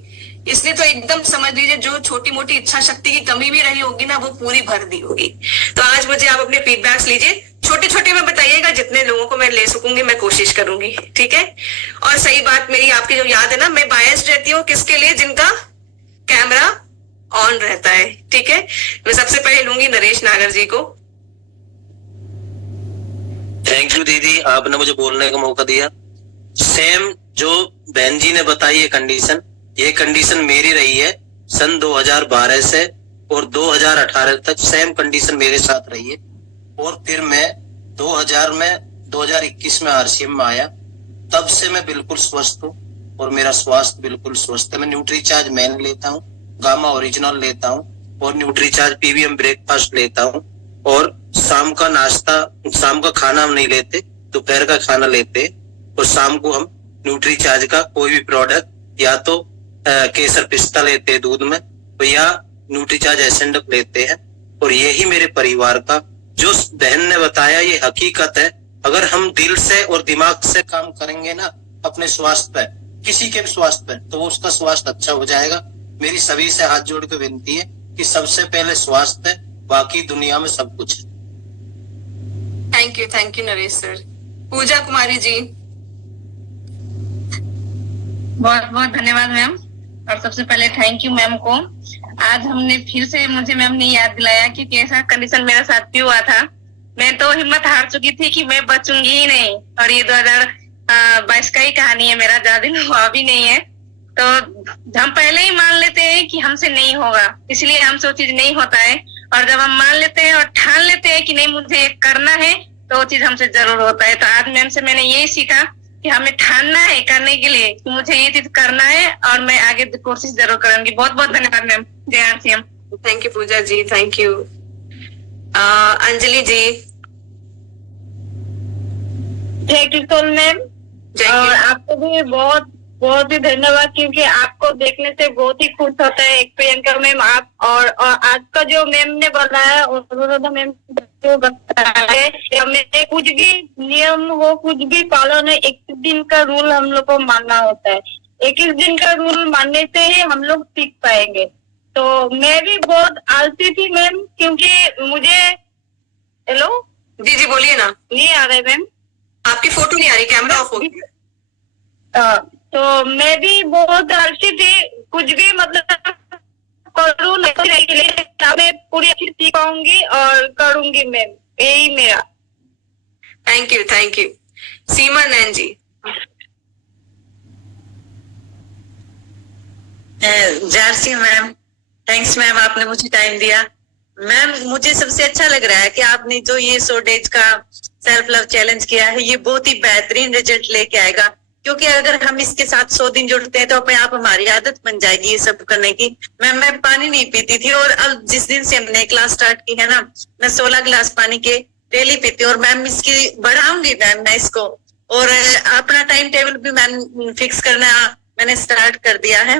इसने तो एकदम समझ लीजिए जो छोटी मोटी इच्छा शक्ति की कमी भी रही होगी ना, वो पूरी भर दी होगी। तो आज मुझे आप अपने फीडबैक्स लीजिए, छोटे छोटे में बताइएगा, जितने लोगों को मैं ले सकूंगी मैं कोशिश करूंगी, ठीक है। और सही बात मेरी आपकी जो याद है ना, मैं बायस्ड रहती हूँ किसके लिए, जिनका कैमरा ऑन रहता है, ठीक है। मैं सबसे पहले लूंगी नरेश नागर जी को। थैंक यू दीदी, आपने मुझे बोलने का मौका दिया। सेम जो बहन जी ने बताई ये कंडीशन मेरी रही है। सन 2012 से और 2018 तक सेम कंडीशन मेरे साथ रही है। और फिर मैं 2021 में आरसीएम में आया, तब से मैं बिल्कुल स्वस्थ हूँ और मेरा स्वास्थ्य बिल्कुल स्वस्थ है। मैं न्यूट्रीचार्ज मैन लेता हूँ, गामा ओरिजिनल लेता हूँ और न्यूट्रीचार्ज पीवीएम ब्रेकफास्ट लेता हूँ। और शाम का नाश्ता, शाम का खाना हम नहीं लेते, दोपहर का खाना लेते। और शाम को हम न्यूट्रीचार्ज का कोई भी प्रोडक्ट या तो केसर पिस्ता लेते हैं दूध में, या न्यूट्रीचार्ज एसेंडप लेते हैं। और यही मेरे परिवार का, जो बहन ने बताया, ये हकीकत है। अगर हम दिल से और दिमाग से काम करेंगे ना अपने स्वास्थ्य पे, किसी के भी स्वास्थ्य पे, तो वो उसका स्वास्थ्य अच्छा हो जाएगा। मेरी सभी से हाथ जोड़ के विनती है कि सबसे पहले स्वास्थ्य है, बाकी दुनिया में सब कुछ है। Thank you Naresh sir. Pooja Kumari ji. बहुत बहुत धन्यवाद मैम, और सबसे पहले थैंक यू मैम को। आज हमने फिर से, मुझे मैम ने याद दिलाया कि कैसा कंडीशन मेरा साथ भी हुआ था। मैं तो हिम्मत हार चुकी थी कि मैं बचूंगी ही नहीं, और ये 2022 का ही कहानी है, मेरा ज्यादा दिन हुआ भी नहीं है। तो हम पहले ही मान लेते हैं कि हमसे नहीं होगा, इसलिए हमसे वो चीज नहीं होता है। और जब हम मान लेते हैं और ठान लेते हैं कि नहीं मुझे ये करना है, तो वो चीज हमसे जरूर होता है। तो आज मैम से मैंने यही सीखा कि हमें ठानना है करने के लिए कि मुझे ये चीज करना है, और मैं आगे कोशिश जरूर करूंगी। बहुत बहुत धन्यवाद मैम। जय RCM. Thank you Pooja ji, thank you. Anjali ji. जय किशोर मैम, जय और किशोर। आपको भी बहुत बहुत ही धन्यवाद, क्योंकि आपको देखने से बहुत ही खुश होता है एक प्रियंका मैम आप। और आज का जो मैम ने बताया, उन्होंने मैम जो बताया है, हमें कुछ भी नियम हो, कुछ भी पालन है, 21 दिन का रूल हम लोग को मानना होता है। 21 दिन का रूल मानने से ही हम लोग सीख पाएंगे। तो मैं भी बहुत आलसी थी मैम, क्योंकि मुझे, हेलो जी जी बोलिए ना। नहीं आ रहे मैम, आपकी फोटो नहीं आ रही, कैमरा ऑफ हो गया। तो मैं भी बहुत आलसी थी, कुछ भी मतलब करूँ नहीं के लिए, मैं पूरी अच्छी सीख पाऊंगी और करूंगी मैम, यही मेरा। Thank you. सीमा नैन जी। जारसी मैम, थैंक्स मैम, आपने मुझे टाइम दिया। मैम मुझे सबसे अच्छा लग रहा है कि आपने जो ये 100 डेज का सेल्फ लव चैलेंज किया है, ये बहुत ही बेहतरीन रिजल्ट लेके आएगा। क्योंकि अगर हम इसके साथ 100 दिन जुड़ते हैं तो अपने आप हमारी आदत बन जाएगी ये सब करने की। मैं पानी नहीं पीती थी, और अब जिस दिन से हमने क्लास स्टार्ट की है ना, मैं 16 गिलास पानी के डेली पीती हूँ। और मैम इसकी बढ़ाऊंगी मैम मैं इसको, और अपना टाइम टेबल भी मैम फिक्स करना मैंने स्टार्ट कर दिया है।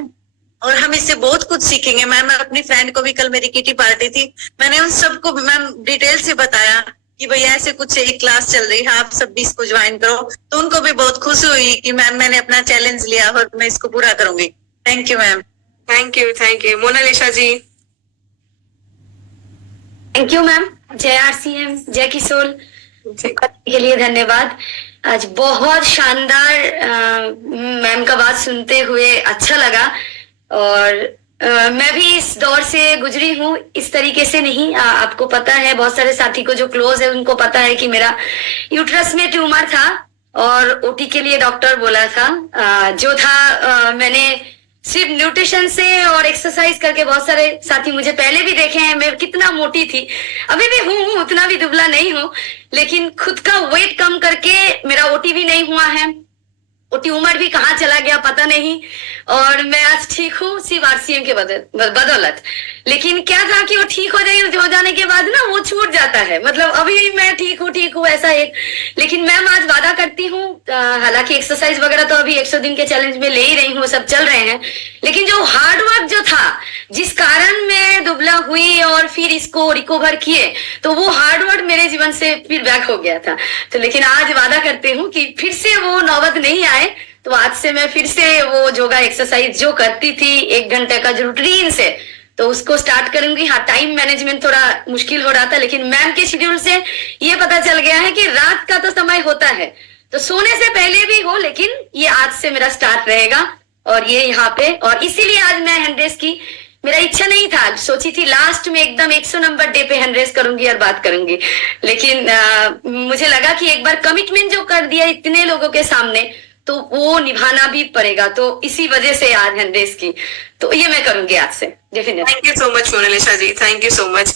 और हम इससे बहुत कुछ सीखेंगे मैम। मैं अपनी फ्रेंड को भी, कल मेरी किटी पार्टी थी, मैंने उन सबको मैम डिटेल से बताया कि भैया ऐसे कुछ एक क्लास चल रही है, आप सब भी इसको ज्वाइन करो। तो उनको भी बहुत खुशी हुई कि मैम मैंने अपना चैलेंज लिया और मैं इसको पूरा करूंगी। Thank you ma'am. Thank you. Monalisa ji. Thank you ma'am. जय आरसीएम, जय किशोर के लिए धन्यवाद। आज बहुत शानदार मैम का बात सुनते हुए अच्छा लगा, और मैं भी इस दौर से गुजरी हूँ, इस तरीके से नहीं। आपको पता है, बहुत सारे साथी को जो क्लोज है उनको पता है कि मेरा यूट्रस में ट्यूमर था, और ओटी के लिए डॉक्टर बोला था। जो था मैंने सिर्फ न्यूट्रिशन से और एक्सरसाइज करके, बहुत सारे साथी मुझे पहले भी देखे हैं, मैं कितना मोटी थी, अभी भी हूँ, उतना भी दुबला नहीं हूँ, लेकिन खुद का वेट कम करके मेरा ओटी भी नहीं हुआ है, वो ट्यूमर भी कहाँ चला गया पता नहीं, और मैं आज ठीक हूँ सिर्फ आरसीएम के बदौलत। लेकिन क्या था कि वो ठीक हो जाने के बाद ना वो छूट जाता है, मतलब अभी मैं ठीक हूँ ऐसा एक। लेकिन मैम आज वादा करती हूँ, हालांकि एक्सरसाइज वगैरह तो अभी 100 दिन के चैलेंज में ले ही रही हूँ, सब चल रहे हैं, लेकिन जो हार्ड वर्क जो था, जिस कारण मैं दुबला हुई और फिर इसको रिकवर किए, तो वो हार्ड वर्क मेरे जीवन से फिर बैक हो गया था। तो लेकिन आज वादा करती हूँ कि फिर से वो नौबत नहीं आए। तो आज से मैं फिर से वो योगा एक्सरसाइज जो करती थी 1 घंटे का जो रूटीन से, तो उसको स्टार्ट करूंगी। हाँ, टाइम मैनेजमेंट थोड़ा मुश्किल हो रहा था, लेकिन मैम के शेड्यूल से ये पता चल गया है कि रात का तो समय होता है, तो सोने से पहले भी हो, लेकिन ये आज से मेरा स्टार्ट रहेगा। और ये यहाँ पे, और इसीलिए आज मैं हैंड रेस की, मेरा इच्छा नहीं था, सोची थी लास्ट में एकदम 100 नंबर डे पे हैंड रेस करूंगी और बात करूंगी, लेकिन मुझे लगा कि एक बार कमिटमेंट जो कर दिया इतने लोगों के सामने, तो वो निभाना भी पड़ेगा, तो इसी वजह से आज 100 की, तो ये मैं करूंगी आज से definitely. Thank you so much Monalisa ji, thank you so much.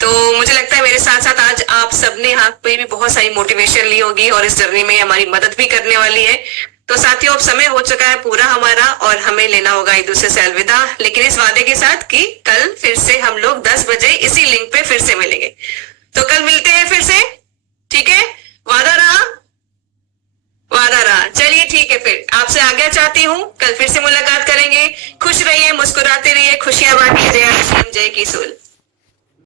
तो मुझे लगता है मेरे साथ साथ आज आप सबने यहाँ पे भी बहुत सारी मोटिवेशन ली होगी और इस जर्नी में हमारी मदद भी करने वाली है। तो साथियों, अब समय हो चुका है पूरा हमारा और हमें लेना होगा एक दूसरे से अलविदा, लेकिन इस वादे के साथ कि कल फिर से हम लोग 10 बजे इसी लिंक पे फिर से मिलेंगे। तो कल मिलते हैं फिर से, ठीक है? वादा रहा? वादा रहा। चलिए ठीक है, फिर आपसे आज्ञा चाहती हूँ, कल फिर से मुलाकात करेंगे। खुश रहिए, मुस्कुराते रहिए, खुशियां बांटिए। जय श्री राम, जय किशोर।